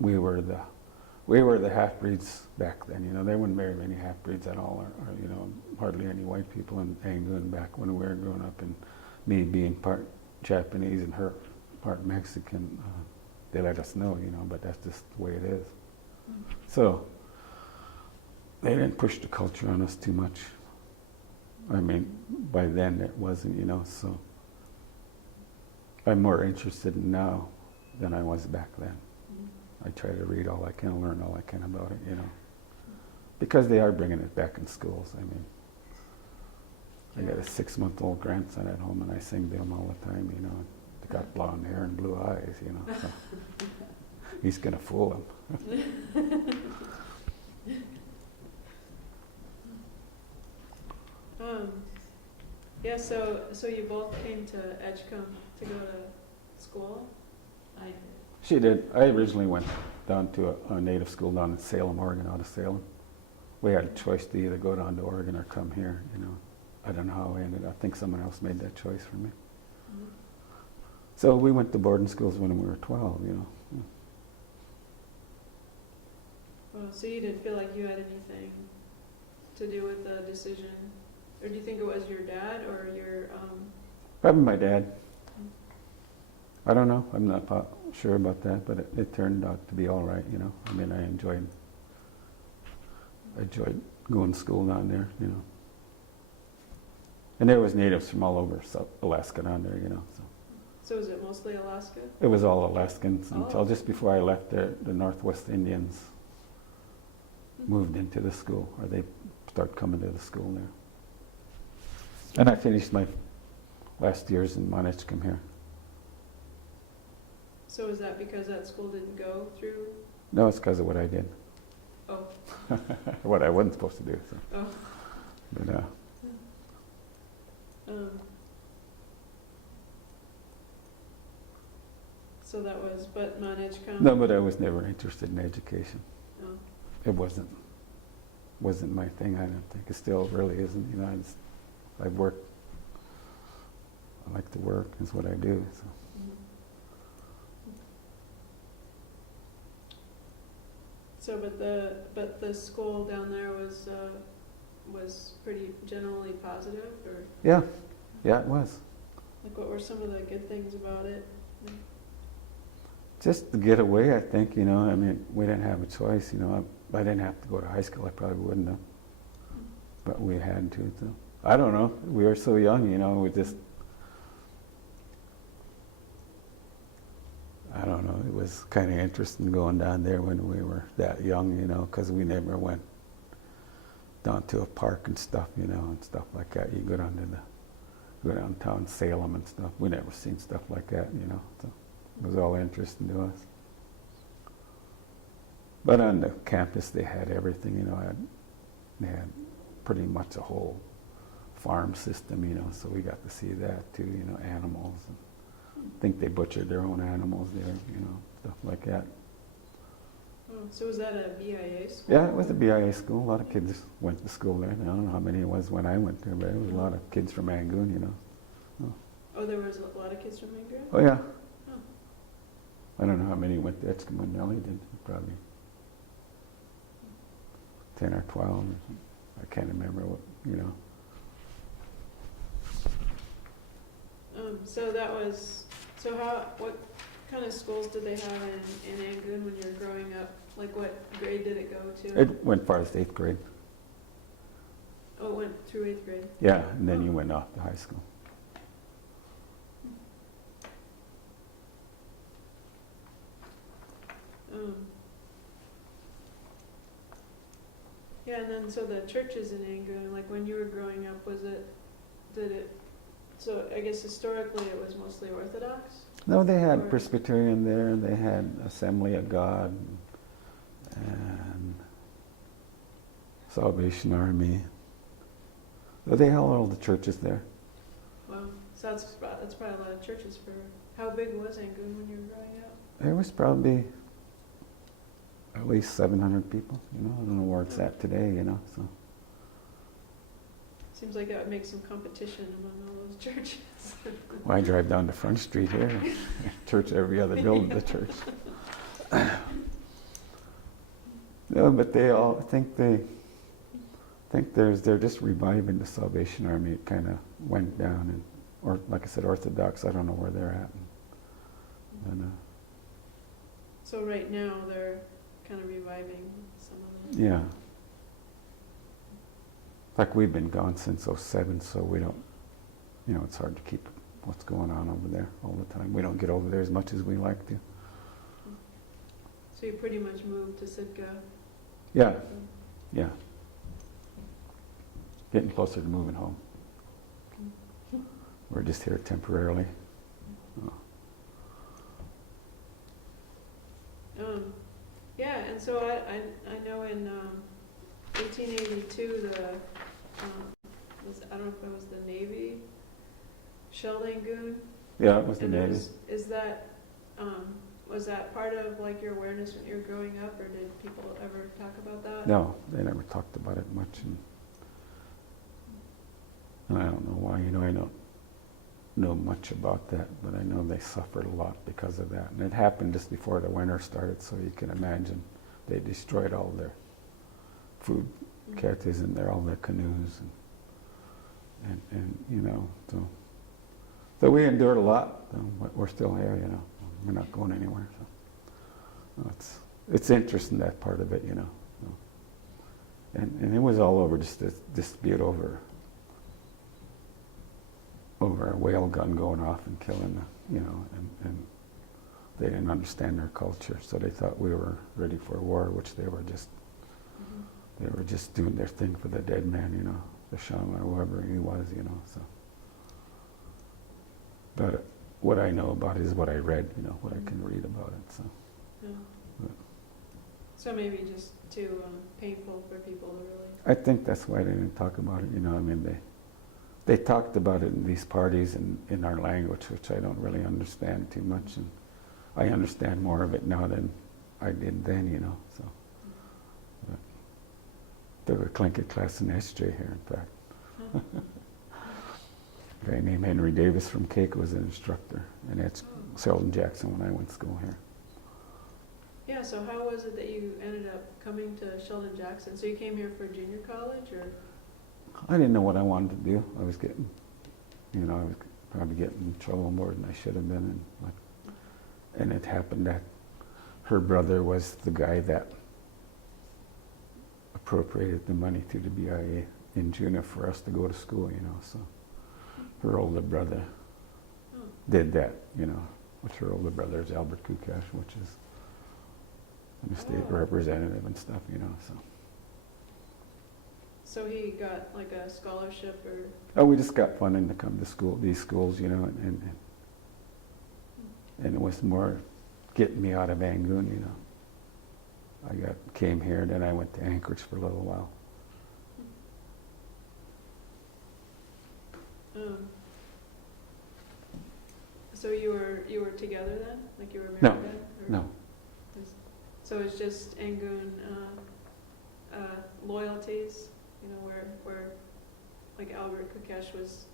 we were the half-breeds back then. You know, there weren't very many half-breeds at all, or you know, hardly any white people in Angoon back when we were growing up. And me being part Japanese and her part Mexican, they let us know, you know, but that's just the way it is. So they didn't push the culture on us too much. I mean, by then it wasn't, you know, so I'm more interested now than I was back then. I try to read all I can, learn all I can about it, you know, because they are bringing it back in schools. I mean, I got a 6-month-old grandson at home, and I sing to him all the time, you know. They got blonde hair and blue eyes, you know, so he's gonna fool him. Yeah, so you both came to Edgecombe to go to school? I did. She did. I originally went down to a native school down in Salem, Oregon, out of Salem. We had a choice to either go down to Oregon or come here, you know. I don't know how I ended. I think someone else made that choice for me. Mm-hmm. So we went to boarding schools when we were 12, you know. Well, so you didn't feel like you had anything to do with the decision? Or do you think it was your dad or your... Probably my dad. I don't know. I'm not sure about that, but it turned out to be all right, you know. I mean, I enjoyed going to school down there, you know. And there was natives from all over South Alaska down there, you know. So was it mostly Alaska? It was all Alaskans until Oh. just before I left there. The Northwest Indians moved into the school, or they started coming to the school there. And I finished my last years in Monetchcombe here. So was that because that school didn't go through? No, it's because of what I did. Oh. What I wasn't supposed to do. So. Oh. But, so that was, but Monetchcombe? no, but I was never interested in education. No. It wasn't my thing. I don't think it still really isn't. You know, I work. I like to work. Is what I do. So. So, but the school down there was pretty generally positive, or Yeah, it was. like what were some of the good things about it? Just to get away, I think. You know, I mean, we didn't have a choice. You know, I didn't have to go to high school. I probably wouldn't have, but we had to. So I don't know. We were so young. You know, we just. I don't know, it was kind of interesting going down there when we were that young, you know, because we never went down to a park and stuff, you know, and stuff like that. You go downtown Salem and stuff. We never seen stuff like that, you know, so it was all interesting to us. But on the campus, they had everything, you know, they had pretty much a whole farm system, you know, so we got to see that too, you know, animals. I think they butchered their own animals there, you know, stuff like that. Oh, so was that a BIA school? Yeah, it was a BIA school. A lot of kids went to school there. I don't know how many it was when I went there, but it was a lot of kids from Angoon, you know. Oh, there was a lot of kids from Angoon? Oh, yeah. Oh. I don't know how many went to Edgecombe when Nellie did. Probably 10 or 12 or something. I can't remember what, you know. So what kind of schools did they have in Angoon when you were growing up? Like what grade did it go to? It went far as 8th grade. Oh, it went through 8th grade. Yeah, and then you went off to high school. Yeah, and then so the churches in Angoon, like when you were growing up, so I guess historically it was mostly Orthodox? No, they had Or- Presbyterian there. They had Assembly of God and Salvation Army. They held all the churches there. Wow. So that's probably a lot of churches for. How big was Angoon when you were growing up? There was probably at least 700 people. You know, I don't know where it's at today. You know, so. Seems like that would make some competition among all those churches. Well, I drive down to Front Street here, church every other building, the church. No, but they all they're just reviving the Salvation Army. It kind of went down, and or like I said, Orthodox. I don't know where they're at. And, So right now they're kind of reviving some of them. yeah. Like we've been gone since '07, so we don't. You know, it's hard to keep what's going on over there all the time. We don't get over there as much as we like to. So you pretty much moved to Sitka. Yeah, yeah. Getting closer to moving home. We're just here temporarily. Yeah, and so I know in 1882 I don't know if it was the Navy, Sheldon Goon. Yeah, it was the And Navy. was that part of like your awareness when you were growing up, or did people ever talk about that? No, they never talked about it much, and I don't know why. You know, I don't know much about that, but I know they suffered a lot because of that. And it happened just before the winter started, so you can imagine they destroyed all their food catches and all their canoes, and you know, so we endured a lot, but we're still here. You know, we're not going anywhere. So it's interesting, that part of it, you know. So, and it was all over just this dispute over a whale gun going off and killing, you know, and they didn't understand their culture, so they thought we were ready for war, which they were just doing their thing for the dead man, you know, the shaman or whoever he was, you know. So, but what I know about it is what I read, you know, what I can read about it. So, Yeah. But So maybe just too painful for people to really. I think that's why they didn't talk about it. You know, I mean, they talked about it in these parties and in our language, which I don't really understand too much, and I understand more of it now than I did then, you know. So, but there was a Tlingit class in history here, in fact. A guy named Henry Davis from Cake was an instructor, and that's Sheldon Jackson when I went to school here. Yeah, so how was it that you ended up coming to Sheldon Jackson? So you came here for junior college, or? I didn't know what I wanted to do. I was getting, you know, I was probably getting in trouble more than I should have been, and it happened that her brother was the guy that appropriated the money through the BIA in Juna for us to go to school, you know, so her older brother did that, you know, which her older brother is Albert Kukash, which is a state representative and stuff, you know, so. So he got like a scholarship, or? Oh, we just got funding to come to school, these schools, you know, and it was more getting me out of Angoon, you know. I came here, and then I went to Anchorage for a little while. So you were together then? Like you were married No, then? Or no. So it's just Angoon loyalties, you know, where like Albert Kukesh was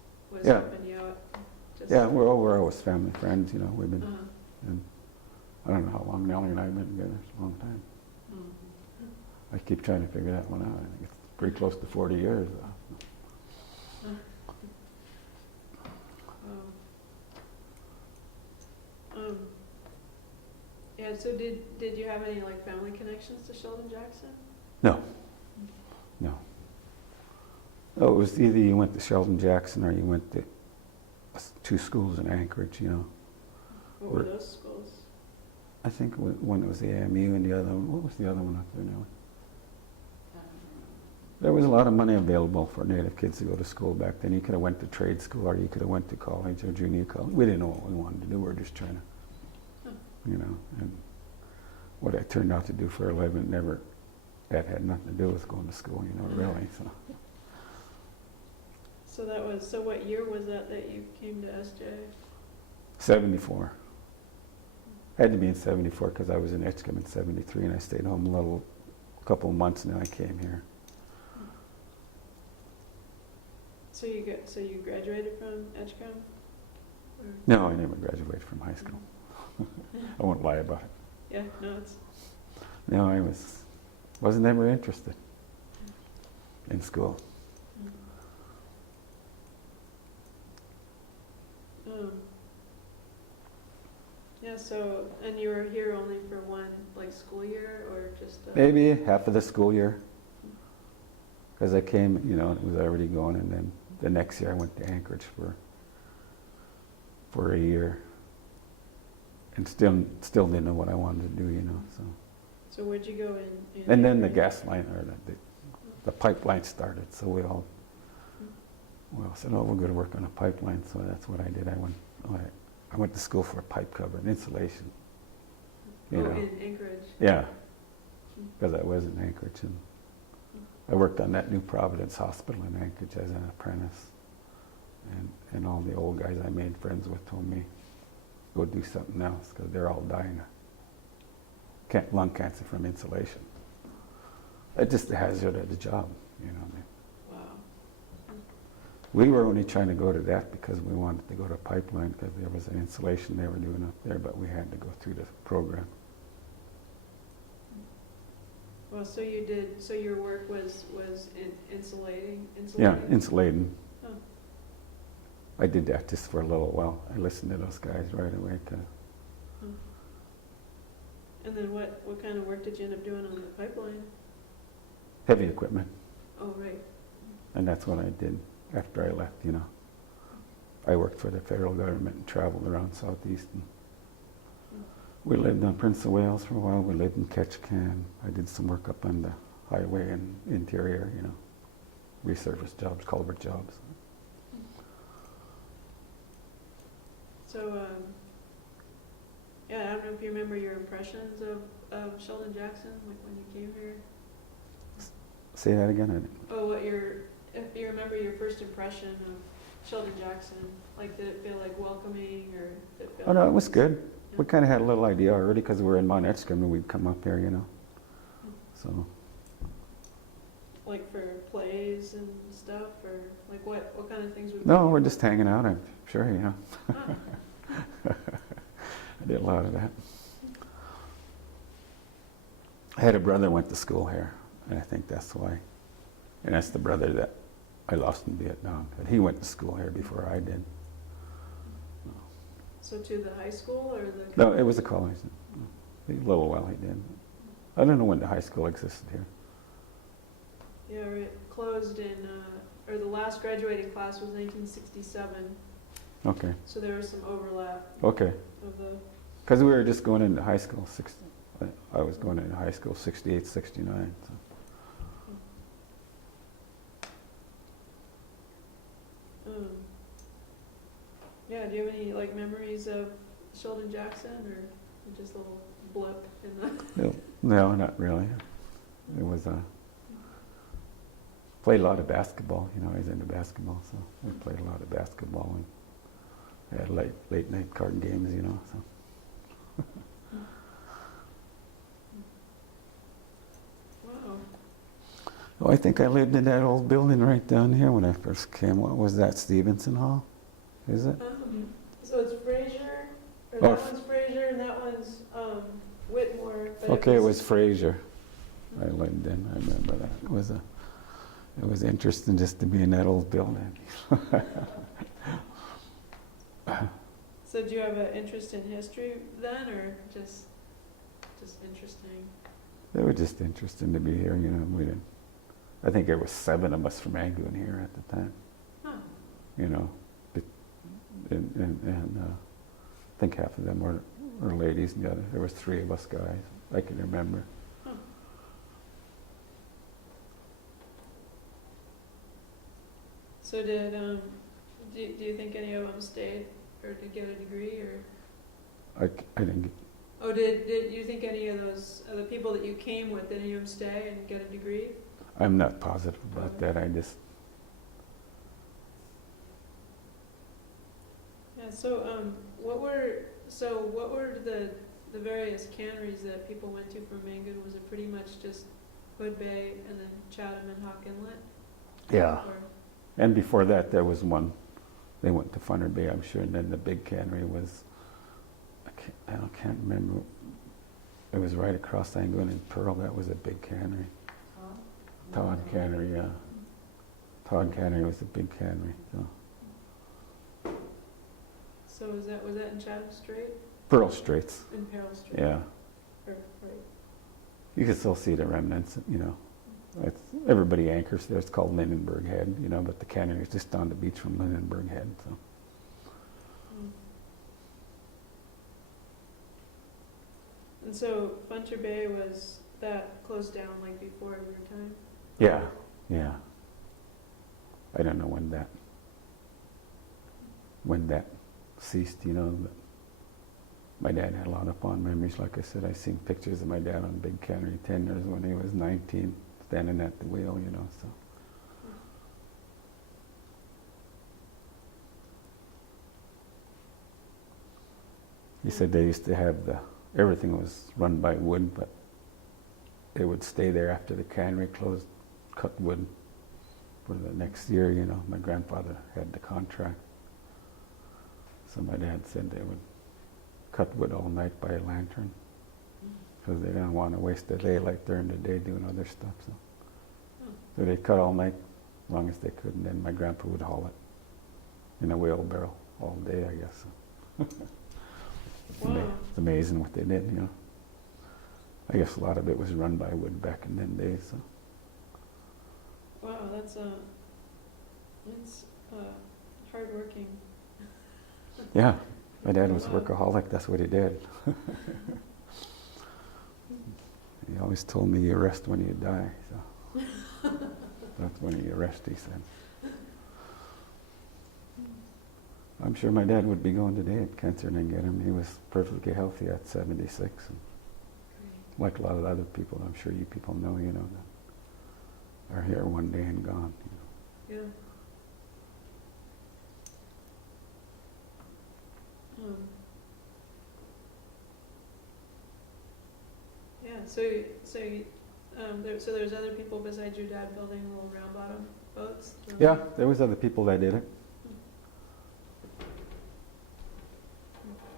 Yeah. helping you out. Just, Yeah, we're always family friends, you know. We've been, Uh-huh. and I don't know how long Nellie and I have been together. It's a long time. I keep trying to figure that one out. I think it's pretty close to 40 years, though. Yeah, so did you have any like family connections to Sheldon Jackson? No. Oh, it was either you went to Sheldon Jackson or you went to two schools in Anchorage, you know. What were those schools? I think one was the AMU and the other one, what was the other one up there now? There was a lot of money available for Native kids to go to school back then. You could have went to trade school, or you could have went to college or junior college. We didn't know what we wanted to do. We were just trying to, you know, and what I turned out to do for a living that had nothing to do with going to school, you know, really. So So what year was that you came to SJ? 74. Had to be in 74 because I was in Edgecombe in 73 and I stayed home a couple of months and then I came here. So you graduated from Edgecombe? Or? No, I never graduated from high school. I won't lie about it. Yeah, no, it's. No, I wasn't ever interested in school. Yeah, so, and you were here only for one, like, school year, or just? Maybe half of the school year. Because I came, it was already going, and then the next year I went to Anchorage for a year. And still didn't know what I wanted to do, so. So where'd you go in And then the Anchorage? gas line, or the pipeline started, so we all said, oh, we're going to work on a pipeline, so that's what I did. I went to school for a pipe cover and insulation. In Anchorage? Yeah, because I was in Anchorage. And I worked on that New Providence Hospital in Anchorage as an apprentice. And all the old guys I made friends with told me, go do something else, because they're all dying of lung cancer from insulation. It's just a hazard of the job, Wow. We were only trying to go to that because we wanted to go to a pipeline because there was an insulation they were doing up there, but we had to go through the program. Well, so your work was in insulating? Yeah, insulating. Oh. I did that just for a little while. I listened to those guys right away. And then what kind of work did you end up doing on the pipeline? Heavy equipment. Oh, right. And that's what I did after I left, I worked for the federal government and traveled around Southeast. And we lived on Prince of Wales for a while. We lived in Ketchikan. I did some work up on the highway and interior, resurface jobs, culvert jobs. So, I don't know if you remember your impressions of Sheldon Jackson, like when you came here. Say that again? If you remember your first impression of Sheldon Jackson, like did it feel like welcoming, or did it feel? Oh no, it was good. Yeah. We kind of had a little idea already because we were in Mount Edgecombe and we'd come up here, So. Like for plays and stuff, or like what kind of things would? No, we're just hanging out. I'm sure, Ah. I did a lot of that. I had a brother who went to school here, and I think that's why. And that's the brother that I lost in Vietnam. But he went to school here before I did. So to the high school or the? No, it was a college. A little while he did. I don't know when the high school existed here. Yeah, it closed or the last graduating class was 1967. Okay. So there was some overlap Okay. of the. Because we were just going into high school. I was going into high school 68, 69. So. Yeah, do you have any memories of Sheldon Jackson, or just a little blip in the? No, not really. It was played a lot of basketball. I was into basketball, so we played a lot of basketball and had late night card games. So. Wow. Oh, I think I lived in that old building right down here when I first came. What was that, Stevenson Hall? Is it? So it's Fraser, or Oh, that one's Fraser, and that one's Whitmore. But Okay, it was Fraser. I lived in. I remember that. It was interesting just to be in that old building. So do you have an interest in history then, or just interesting? It was just interesting to be here. We didn't. I think there was 7 of us from Angoon here at the time. Huh. And I think half of them were ladies, and there was 3 of us guys. I can remember. Huh. So do you think any of them stayed or did get a degree, or? I didn't get. Oh, did you think any of those the people that you came with, did any of them stay and get a degree? I'm not positive about that. Yeah, what were the various canneries that people went to from Mangan? Was it pretty much just Hood Bay and then Chatham and Hawk Inlet? Yeah. Or, And before that, there was one. They went to Funner Bay, I'm sure, and then the big cannery was, I can't remember. It was right across Angoon and Pearl. That was a big cannery. Todd Cannery, yeah. Todd Cannery was a big cannery. so was that in Chatham Strait? Pearl Straits, In Peril Strait? yeah. Right. You can still see the remnants, you know. It's, everybody anchors there. It's called Lindenberg Head, you know, but the cannery is just down the beach from Lindenberg Head. So. Mm. And so Funter Bay was that closed down like before your time? Yeah. I don't know when that ceased, you know. But my dad had a lot of fond memories. Like I said, I seen pictures of my dad on big cannery tenders when he was 19, standing at the wheel, you know. So. He said they used to have everything was run by wood, but they would stay there after the cannery closed, cut wood for the next year, you know. My grandfather had the contract. So my dad said they would cut wood all night by a lantern because they didn't want to waste the daylight during the day doing other stuff. So they'd cut all night as long as they could, and then my grandpa would haul it in a wheelbarrow all day, I guess. Wow. It's amazing what they did, you know. I guess a lot of it was run by wood back in them days. So. Wow, that's hardworking. Yeah, my dad was a workaholic. That's what he did. He always told me you rest when you die. So that's when you rest, he said. I'm sure my dad would be going today if cancer didn't get him. He was perfectly healthy at 76. And like a lot of other people, I'm sure you people know, you know, that are here one day and gone. You know. Yeah. So there's other people besides your dad building little round bottom boats? Yeah, there was other people that did it.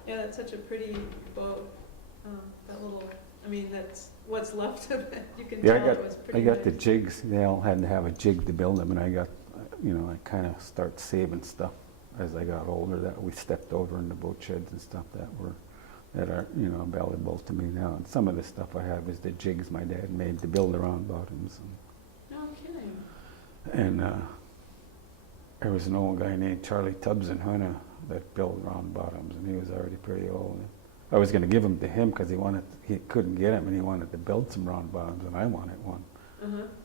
Yeah, that's such a pretty boat. That little, I mean, that's what's left of it. You can tell it was pretty I got the nice. jigs. They all had to have a jig to build them, and I got, you know, I kind of start saving stuff as I got older that we stepped over in the boat sheds and stuff that are, you know, valuable to me now. And some of the stuff I have is the jigs my dad made to build the round bottoms. No kidding. And there was an old guy named Charlie Tubbs in Hunter that built round bottoms, and he was already pretty old. And I was going to give them to him because he couldn't get them, and he wanted to build some round bottoms, and I wanted one.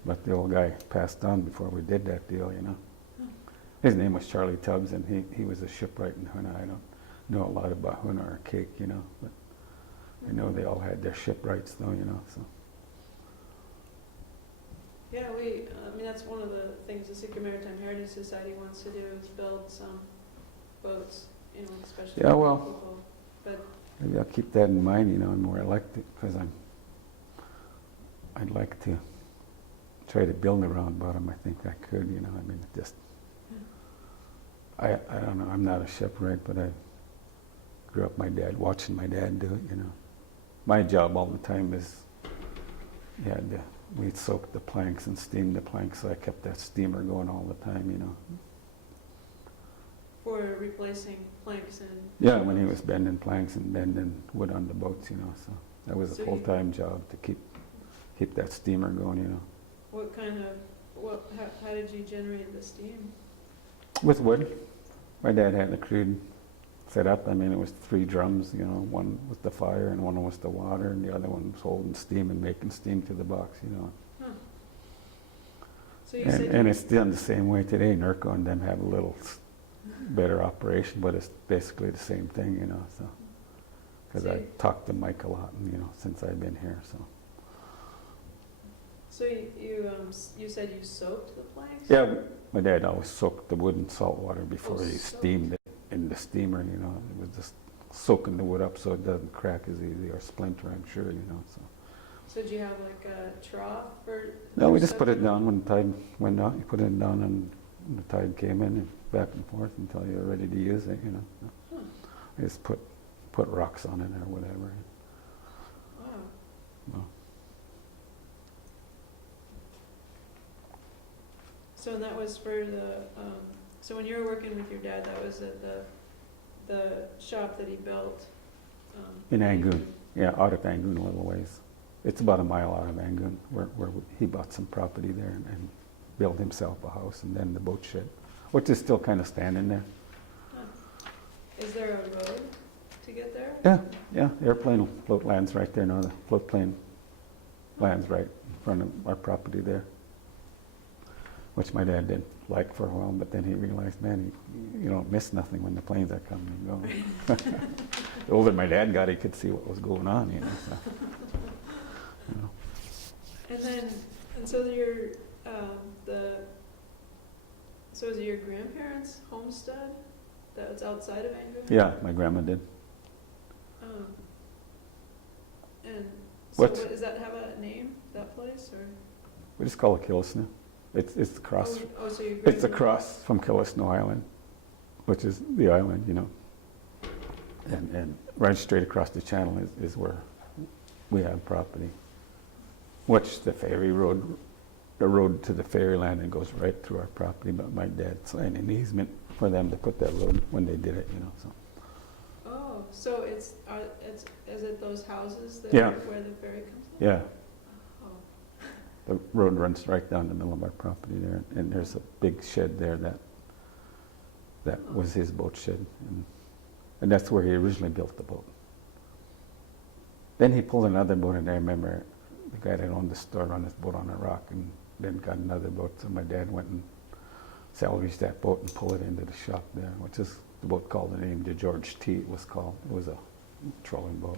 But the old guy passed on before we did that deal, you know. His name was Charlie Tubbs, and he was a shipwright in Hunter. I don't know a lot about Hunter or Cake, you know, but I know they all had their shipwrights, though, you know. So. Yeah, I mean, that's one of the things the Secret Maritime Heritage Society wants to do is build some boats, you know, especially Yeah, well, people. But maybe I'll keep that in mind, you know, and more like it, because I'd like to try to build a round bottom. I think I could, you know. I mean, just I don't know. I'm not a shipwright, but I grew up watching my dad do it, you know. My job all the time is we'd soak the planks and steam the planks, so I kept that steamer going all the time, you know. for replacing planks and... Yeah, when he was bending planks and bending wood on the boats, you know. So that was So a full-time job to keep that steamer going, you know. What kind of, how did you generate the steam? With wood. My dad had a crude set up. I mean, it was 3 drums, you know. One was the fire and one was the water, and the other one was holding steam and making steam to the box, you know. Huh. So you said And it's done the same way today. NERCO and them have a little better operation, but it's basically the same thing, you know. So, because I talked to Mike a lot, you know, since I've been here. So you said you soaked the planks? Yeah, my dad always soaked the wood in salt water before he steamed it. in the steamer, you know. It was just soaking the wood up so it doesn't crack as easy or splinter, I'm sure, you know. So do you have like a trough for? No, we for just put it soaking? down when the tide went out. You put it down and the tide came in and back and forth until you're ready to use it, you know. Huh. You just put rocks on it or whatever. Wow. Well, So and that was for the, so when you were working with your dad, that was at the shop that he built? in Angoon, yeah, out of Angoon a little ways. It's about a mile out of Angoon where he bought some property there and built himself a house and then the boat shed, which is still kind of standing there. Huh. Is there a road to get there? Yeah, airplane float lands right there now. The float plane lands right in front of our property there, which my dad didn't like for a while, but then he realized, man, you don't miss nothing when the planes are coming and going. The older my dad got, he could see what was going on, you know. So, you know. And then, and so your, so is it your grandparents' homestead that was outside of Angoon? Yeah, my grandma did. And so What? does that have a name, that place, or? We just call it Killisnoo. It's across. Oh, so your It's grandma- across from Killisnoo Island, which is the island, you know. And right straight across the channel is where we have property. Which the ferry road, the road to the ferry landing goes right through our property, but my dad signed an easement for them to put that road when they did it, you know, so. Oh, so is it those houses that Yeah. where the ferry comes in? Yeah, Oh, the road runs right down the middle of our property there, and there's a big shed there that was his boat shed, and that's where he originally built the boat. Then he pulled another boat in there. I remember the guy that owned the store run his boat on a rock, and then got another boat. So my dad went and salvaged that boat and pulled it into the shop there, which is the boat called the name, the George T. It was called. It was a trolling boat.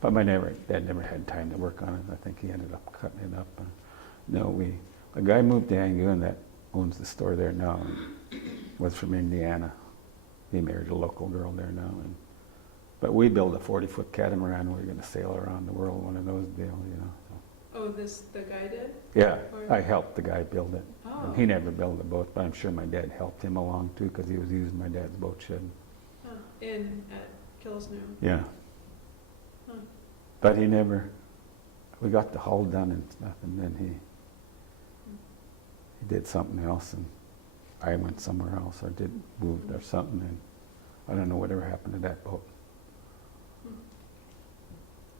But my dad never had time to work on it. I think he ended up cutting it up. A guy moved to Angoon that owns the store there now, and was from Indiana. He married a local girl there now, but we built a 40-foot catamaran. We were going to sail around the world, one of those deals, you know. So. oh, the guy did? Yeah, Or- I helped the guy build it. Oh. And he never built the boat, but I'm sure my dad helped him along too, because he was using my dad's boat shed. Huh. At Killisnoo. Yeah. Huh. But he never. We got the hull done and stuff, and then he did something else, and I went somewhere else, or moved or something, and I don't know whatever happened to that boat. Hmm.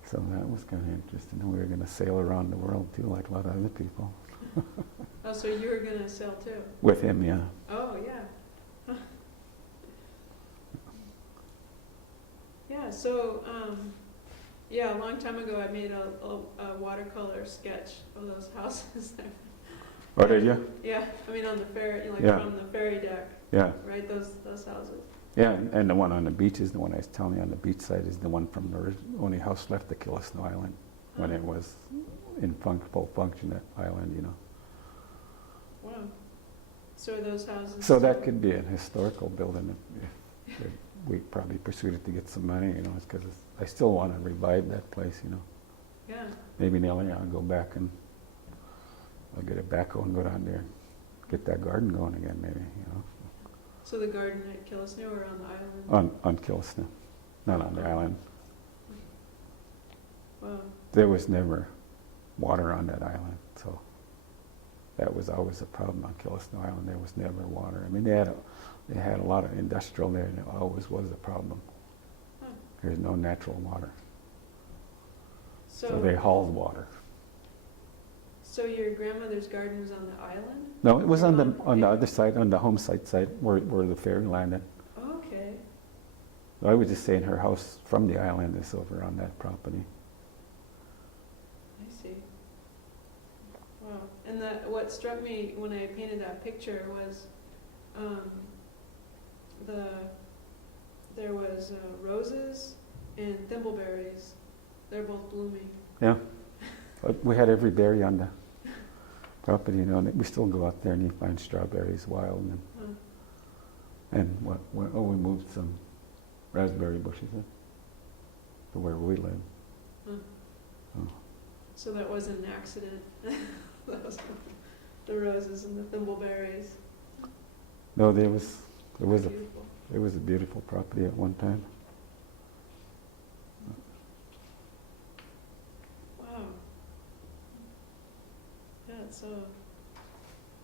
So that was kind of interesting. And we were going to sail around the world too, like a lot of other people. Oh, so you were gonna sail too? With him, yeah. Oh, yeah. Huh. Yeah, so, yeah, a long time ago I made a watercolor sketch of those houses there. Oh, did you? Yeah, I mean on the ferry, like Yeah. from the ferry deck, Yeah. right, those houses. Yeah, and the one on the beach is the one I was telling you on the beach side is the one from the only house left at Killisnoo Island when it was in full function, that island, you know. Wow. So are those houses? So that could be an historical building if we probably pursued it to get some money, you know, it's because I still want to revive that place, you know. Yeah. Maybe Nellie, I'll go back and I'll get a backhoe and go down there and get that garden going again, maybe, you know. So the garden at Killisnoo or on the island? On Killisnoo, not on the island. Wow. There was never water on that island, so that was always a problem on Killisnoo Island. There was never water. I mean, they had a lot of industrial there, and it always was a problem. Huh. There's no natural water, so So, they hauled water. so your grandmother's garden was on the island? No, it was Or on the other side, on the home site where the ferry landed. Oh, okay. I was just saying her house from the island is over on that property. I see. Wow. And what struck me when I painted that picture was there was roses and thimbleberries. They're both blooming. Yeah, but we had every berry on the property, you know, and we still go out there and you find strawberries wild, and Huh. And oh, we moved some raspberry bushes in to where we live. Huh. Oh. So that wasn't an accident. That was the roses and the thimbleberries. No, it was Beautiful. a beautiful property at one time. Wow. Yeah, it's so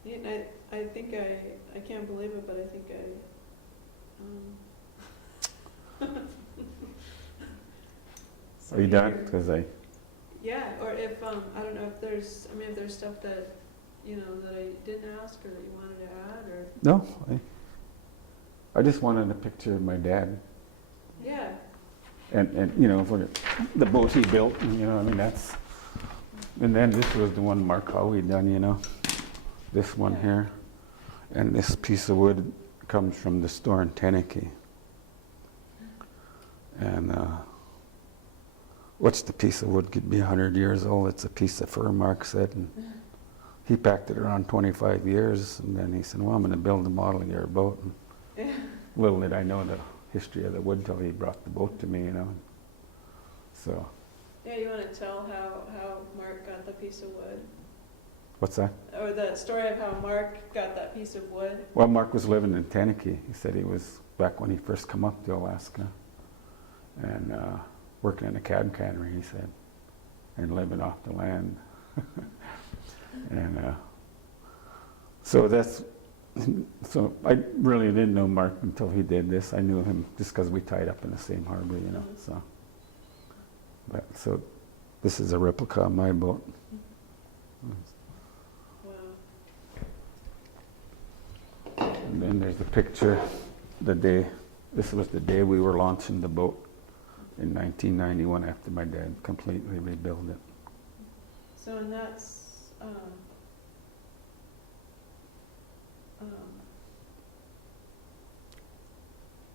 neat. I think I can't believe it, but I think so Are you done? you're- Because Yeah, or if I don't know if there's stuff that that I didn't ask or that you wanted to add or no, I just wanted a picture of my dad. yeah. And for the boat he built, and that's, and then this was the one Mark Howie done, this one Yeah. here, and this piece of wood comes from the store in Teneke. And what's the piece of wood could be 100 years old? It's a piece of fir, Mark said, and he packed it around 25 years, and then he said, well, I'm going to build a model of your boat. And Yeah. little did I know the history of the wood till he brought the boat to me, So, Yeah, you want to tell how Mark got the piece of wood? what's that? Or the story of how Mark got that piece of wood? Well, Mark was living in Teneke. He said he was back when he first come up to Alaska, and working in a cab cannery, he said, and living off the land. And so I really didn't know Mark until he did this. I knew him just because we tied up in the same harbor, so. But so this is a replica of my boat. Wow. And then there's a picture this was the day we were launching the boat in 1991 after my dad completely rebuilt it. So and that's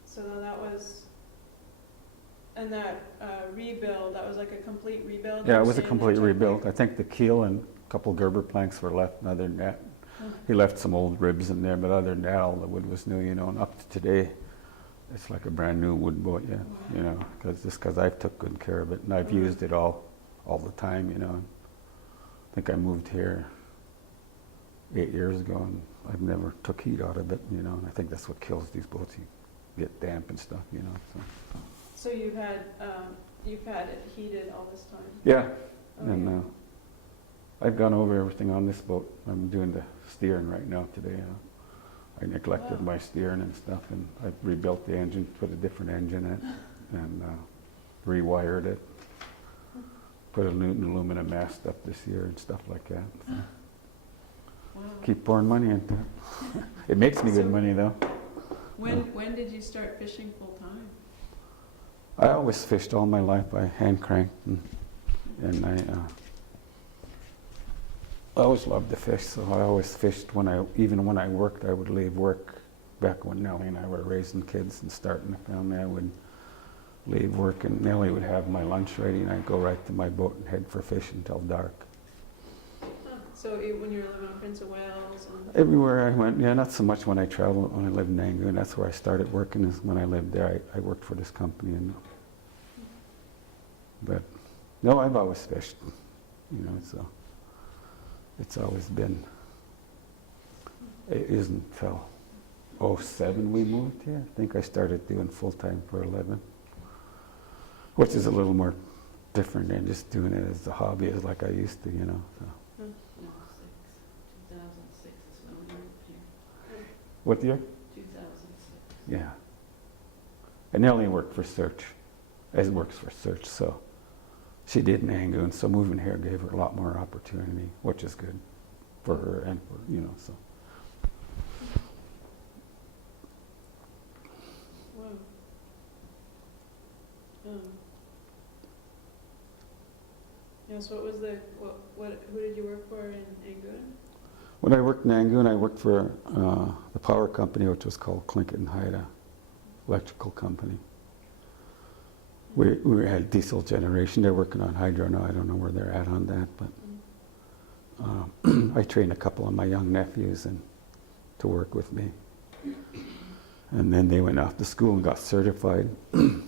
so that was and that rebuild, that was like a complete rebuild? Yeah, you're it was a saying, complete that took rebuild. like- I think the keel and a couple Gerber planks were left, and other than that, he left some old ribs in there, but other than that, all the wood was new, and up to today, it's like a brand new wood boat, Wow. because I've took good care of it, and I've used it all the time, I think I moved here 8 years ago, and I've never took heat out of it, and I think that's what kills these boats. You get damp and stuff, so. So you've had it heated all this time? Yeah, Oh, and yeah. I've gone over everything on this boat. I'm doing the steering right now today. I neglected Wow. my steering and stuff, and I've rebuilt the engine, put a different engine in it, and rewired it. Put a Newton aluminum mast up this year and stuff like that. So Wow. keep pouring money into it. It makes me good So- money though. When did you start fishing full time? I always fished all my life. I hand cranked, and I always loved to fish. So I always fished even when I worked. I would leave work back when Nellie and I were raising kids and starting a family. I would leave work, and Nellie would have my lunch ready, and I'd go right to my boat and head for fish until dark. So when you were living on Prince of Wales and Everywhere I went, not so much when I traveled. When I lived in Rangoon, that's where I started working. Is when I lived there. I worked for this company, but no, I've always fished. So it's always been. It isn't until 2007 we moved here. I think I started doing full time for 11, which is a little more different than just doing it as a hobby, as like I used to. So. No, 2006 is when we moved here. What year? 2006. Yeah. And Nellie worked for Search, as works for Search, so she did in Rangoon, so moving here gave her a lot more opportunity, which is good for her and for, so. wow. So what was who did you work for in Rangoon? When I worked in Rangoon, I worked for the power company, which was called Clinkett and Haida Electrical Company. We had diesel generation. They're working on hydro now. I don't know where they're at on that, but I trained a couple of my young nephews to work with me. And then they went off to school and got certified. And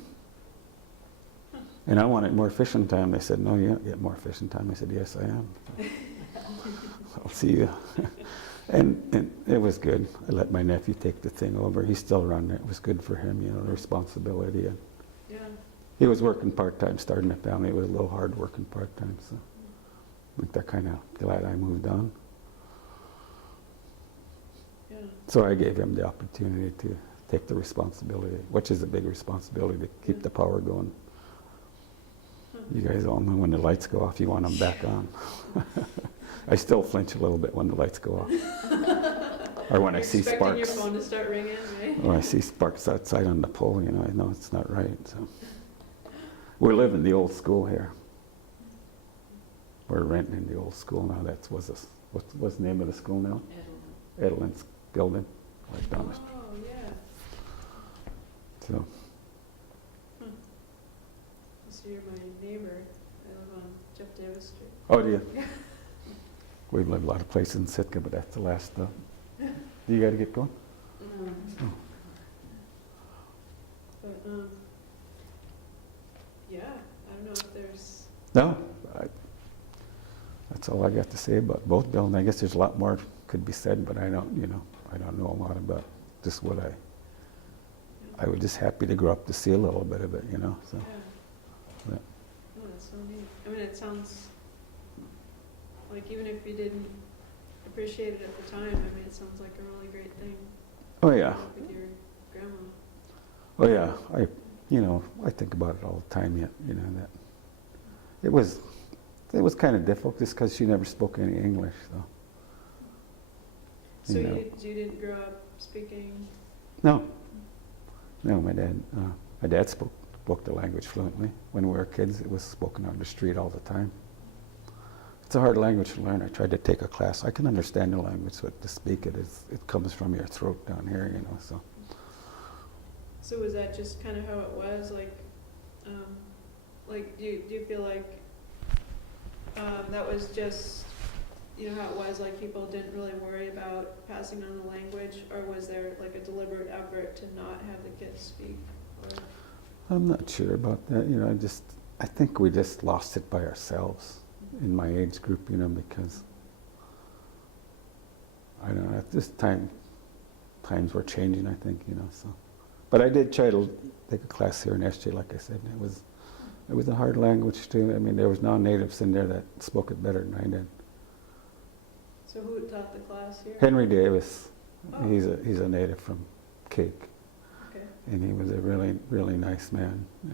I wanted more fishing time. They said, no, you don't get more fishing time. I said, yes, I am. I'll see you. And it was good. I let my nephew take the thing over. He's still running it. It was good for him, you know, the responsibility. And Yeah. he was working part-time, starting a family. It was a little hard working part-time. So I think they're kind of glad I moved on. Yeah. So I gave him the opportunity to take the responsibility, which is a big responsibility, to keep the power going. You guys all know when the lights go off, you want them back on. I still flinch a little bit when the lights go off. Or when I see Expecting your sparks. phone to start ringing, right? Or I see sparks outside on the pole, you know, I know it's not right. So we're living the old school here. We're renting in the old school now. What's the name of the school now? Edelman's building, right down the street. Oh, yeah. So So you're my neighbor. I live on Jeff Davis Street. oh, do you? We've lived a lot of places in Sitka, but that's the last stop. Do you got to get going? Oh. But, yeah, I don't know if there's, No, that's all I got to say about both buildings. I guess there's a lot more could be said, but I don't know a lot about just what I was just happy to grow up to see a little bit of it, you know. So. yeah. Yeah. Oh, that's so neat. I mean, it sounds like even if you didn't appreciate it at the time, I mean, it sounds like a really great thing. Oh yeah. With your grandma. Oh yeah. I think about it all the time. Yet, you know that it was kind of difficult just because she never spoke any English. So. So You know. you didn't grow up speaking? No. My dad spoke the language fluently. When we were kids, it was spoken on the street all the time. It's a hard language to learn. I tried to take a class. I can understand the language, but to speak it, it comes from your throat down here, you know. So was that just kind of how it was? Do you feel like that was just, you know, how it was, like people didn't really worry about passing on the language, or was there like a deliberate effort to not have the kids speak? Or? I'm not sure about that. You know, I think we just lost it by ourselves in my age group, you know, because I don't know, at this time, times were changing, I think, you know, so. But I did try to take a class here in SJ, like I said. It was a hard language too. I mean, there was non-natives in there that spoke it better than I did. So who taught the class here? Henry Davis, Oh. he's a native from Cake, Okay. and he was a really, really nice man. Yeah.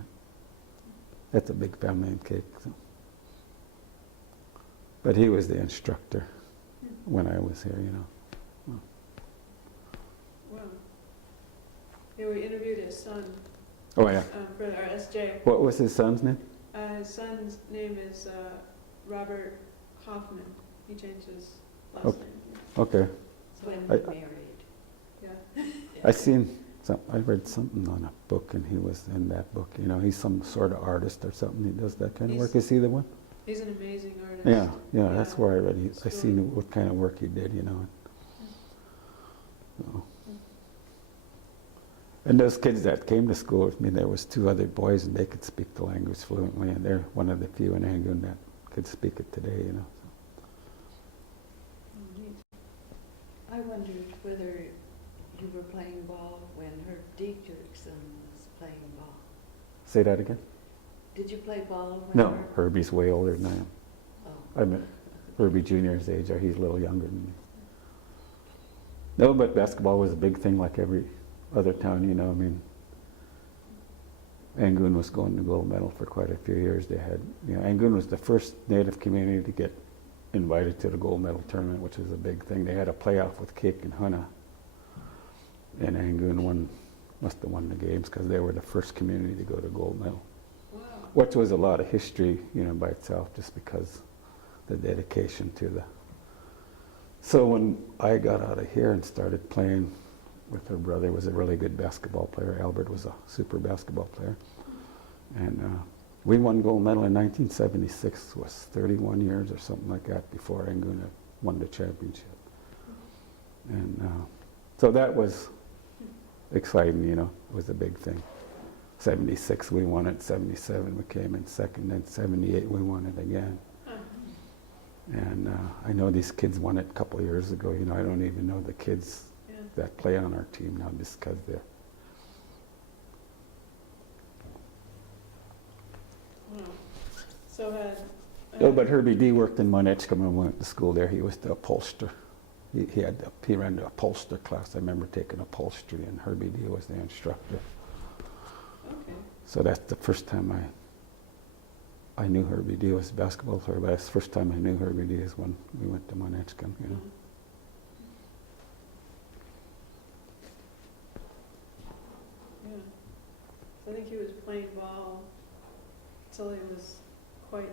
That's a big family in Cake. So. But he was the instructor when I was here, you know. Wow. Yeah, we interviewed his son Oh yeah. for our SJ. What was his son's name? His son's name is Robert Hoffman. He changed his last Okay. name. Okay. When I- we married. Yeah. I read something on a book, and he was in that book. You know, he's some sort of artist or something. He does that kind of work. Is he the one? He's an amazing artist. Yeah, that's Yeah. where I read. I It's seen really- what kind of work he did, you know. So. And those kids that came to school with me, there was 2 other boys, and they could speak the language fluently, and they're one of the few in Angoon that could speak it today, you know. Oh, neat. I wondered whether you were playing ball when Herb Dietrichson was playing ball. Say that again? Did you play ball when No, Herb? Herbie's way older than I am. Oh. I'm at Herbie Jr.'s age, or he's a little younger than me. No, but basketball was a big thing like every other town, you know. I mean, Angoon was going to gold medal for quite a few years. They had, you know, Angoon was the first native community to get invited to the gold medal tournament, which was a big thing. They had a playoff with Cake and Hunna, and Angoon must have won the games because they were the first community to go to gold medal, Wow. which was a lot of history, you know, by itself, just because the dedication to the. So when I got out of here and started playing with her brother, was a really good basketball player. Albert was a super basketball player, and we won gold medal in 1976. Was 31 years or something like that before Angoon had won the championship, and so that was exciting, you know. It was a big thing. 76 we won it, 77 we came in second, and 78 we won it again. Huh. And I know these kids won it a couple of years ago. You know, I don't even know the kids Yeah. that play on our team now just because they're. Wow. So had. Oh, but Herbie D worked in Monetchka when we went to school there. He was the upholster. He ran the upholster class. I remember taking upholstery, and Herbie D was the instructor. Okay. So that's the first time I knew Herbie D was a basketball player. But that's the first time I knew Herbie D is when we went to Monetchka, you know. Yeah. So I think he was playing ball until he was quite,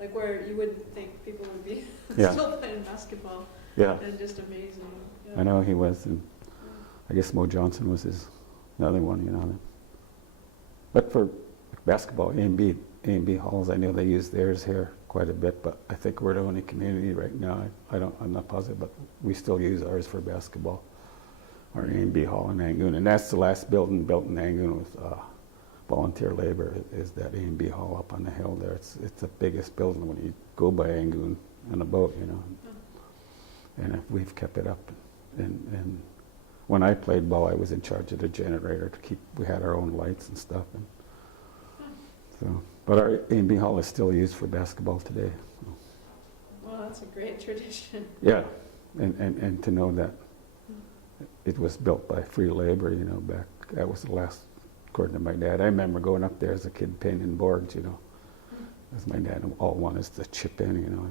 like where you wouldn't think people would be Yeah. still playing basketball, Yeah, and just amazing. Yeah. I know he was, and I guess Mo Johnson was another one, you know. But for basketball, A&B halls, I know they use theirs here quite a bit, but I think we're the only community right now. I'm not positive, but we still use ours for basketball. Our A&B hall in Angoon, and that's the last building built in Angoon with volunteer labor. Is that A&B hall up on the hill there? It's the biggest building when you go by Angoon on a boat, you know. And if we've kept it up, and when I played ball, I was in charge of the generator to keep. We had our own lights and stuff, and so. But our A&B hall is still used for basketball today. Well, that's a great tradition. Yeah, and to know that it was built by free labor, you know, back, that was the last, according to my dad. I remember going up there as a kid painting boards, you know, as my dad all wanted us to chip in, you know.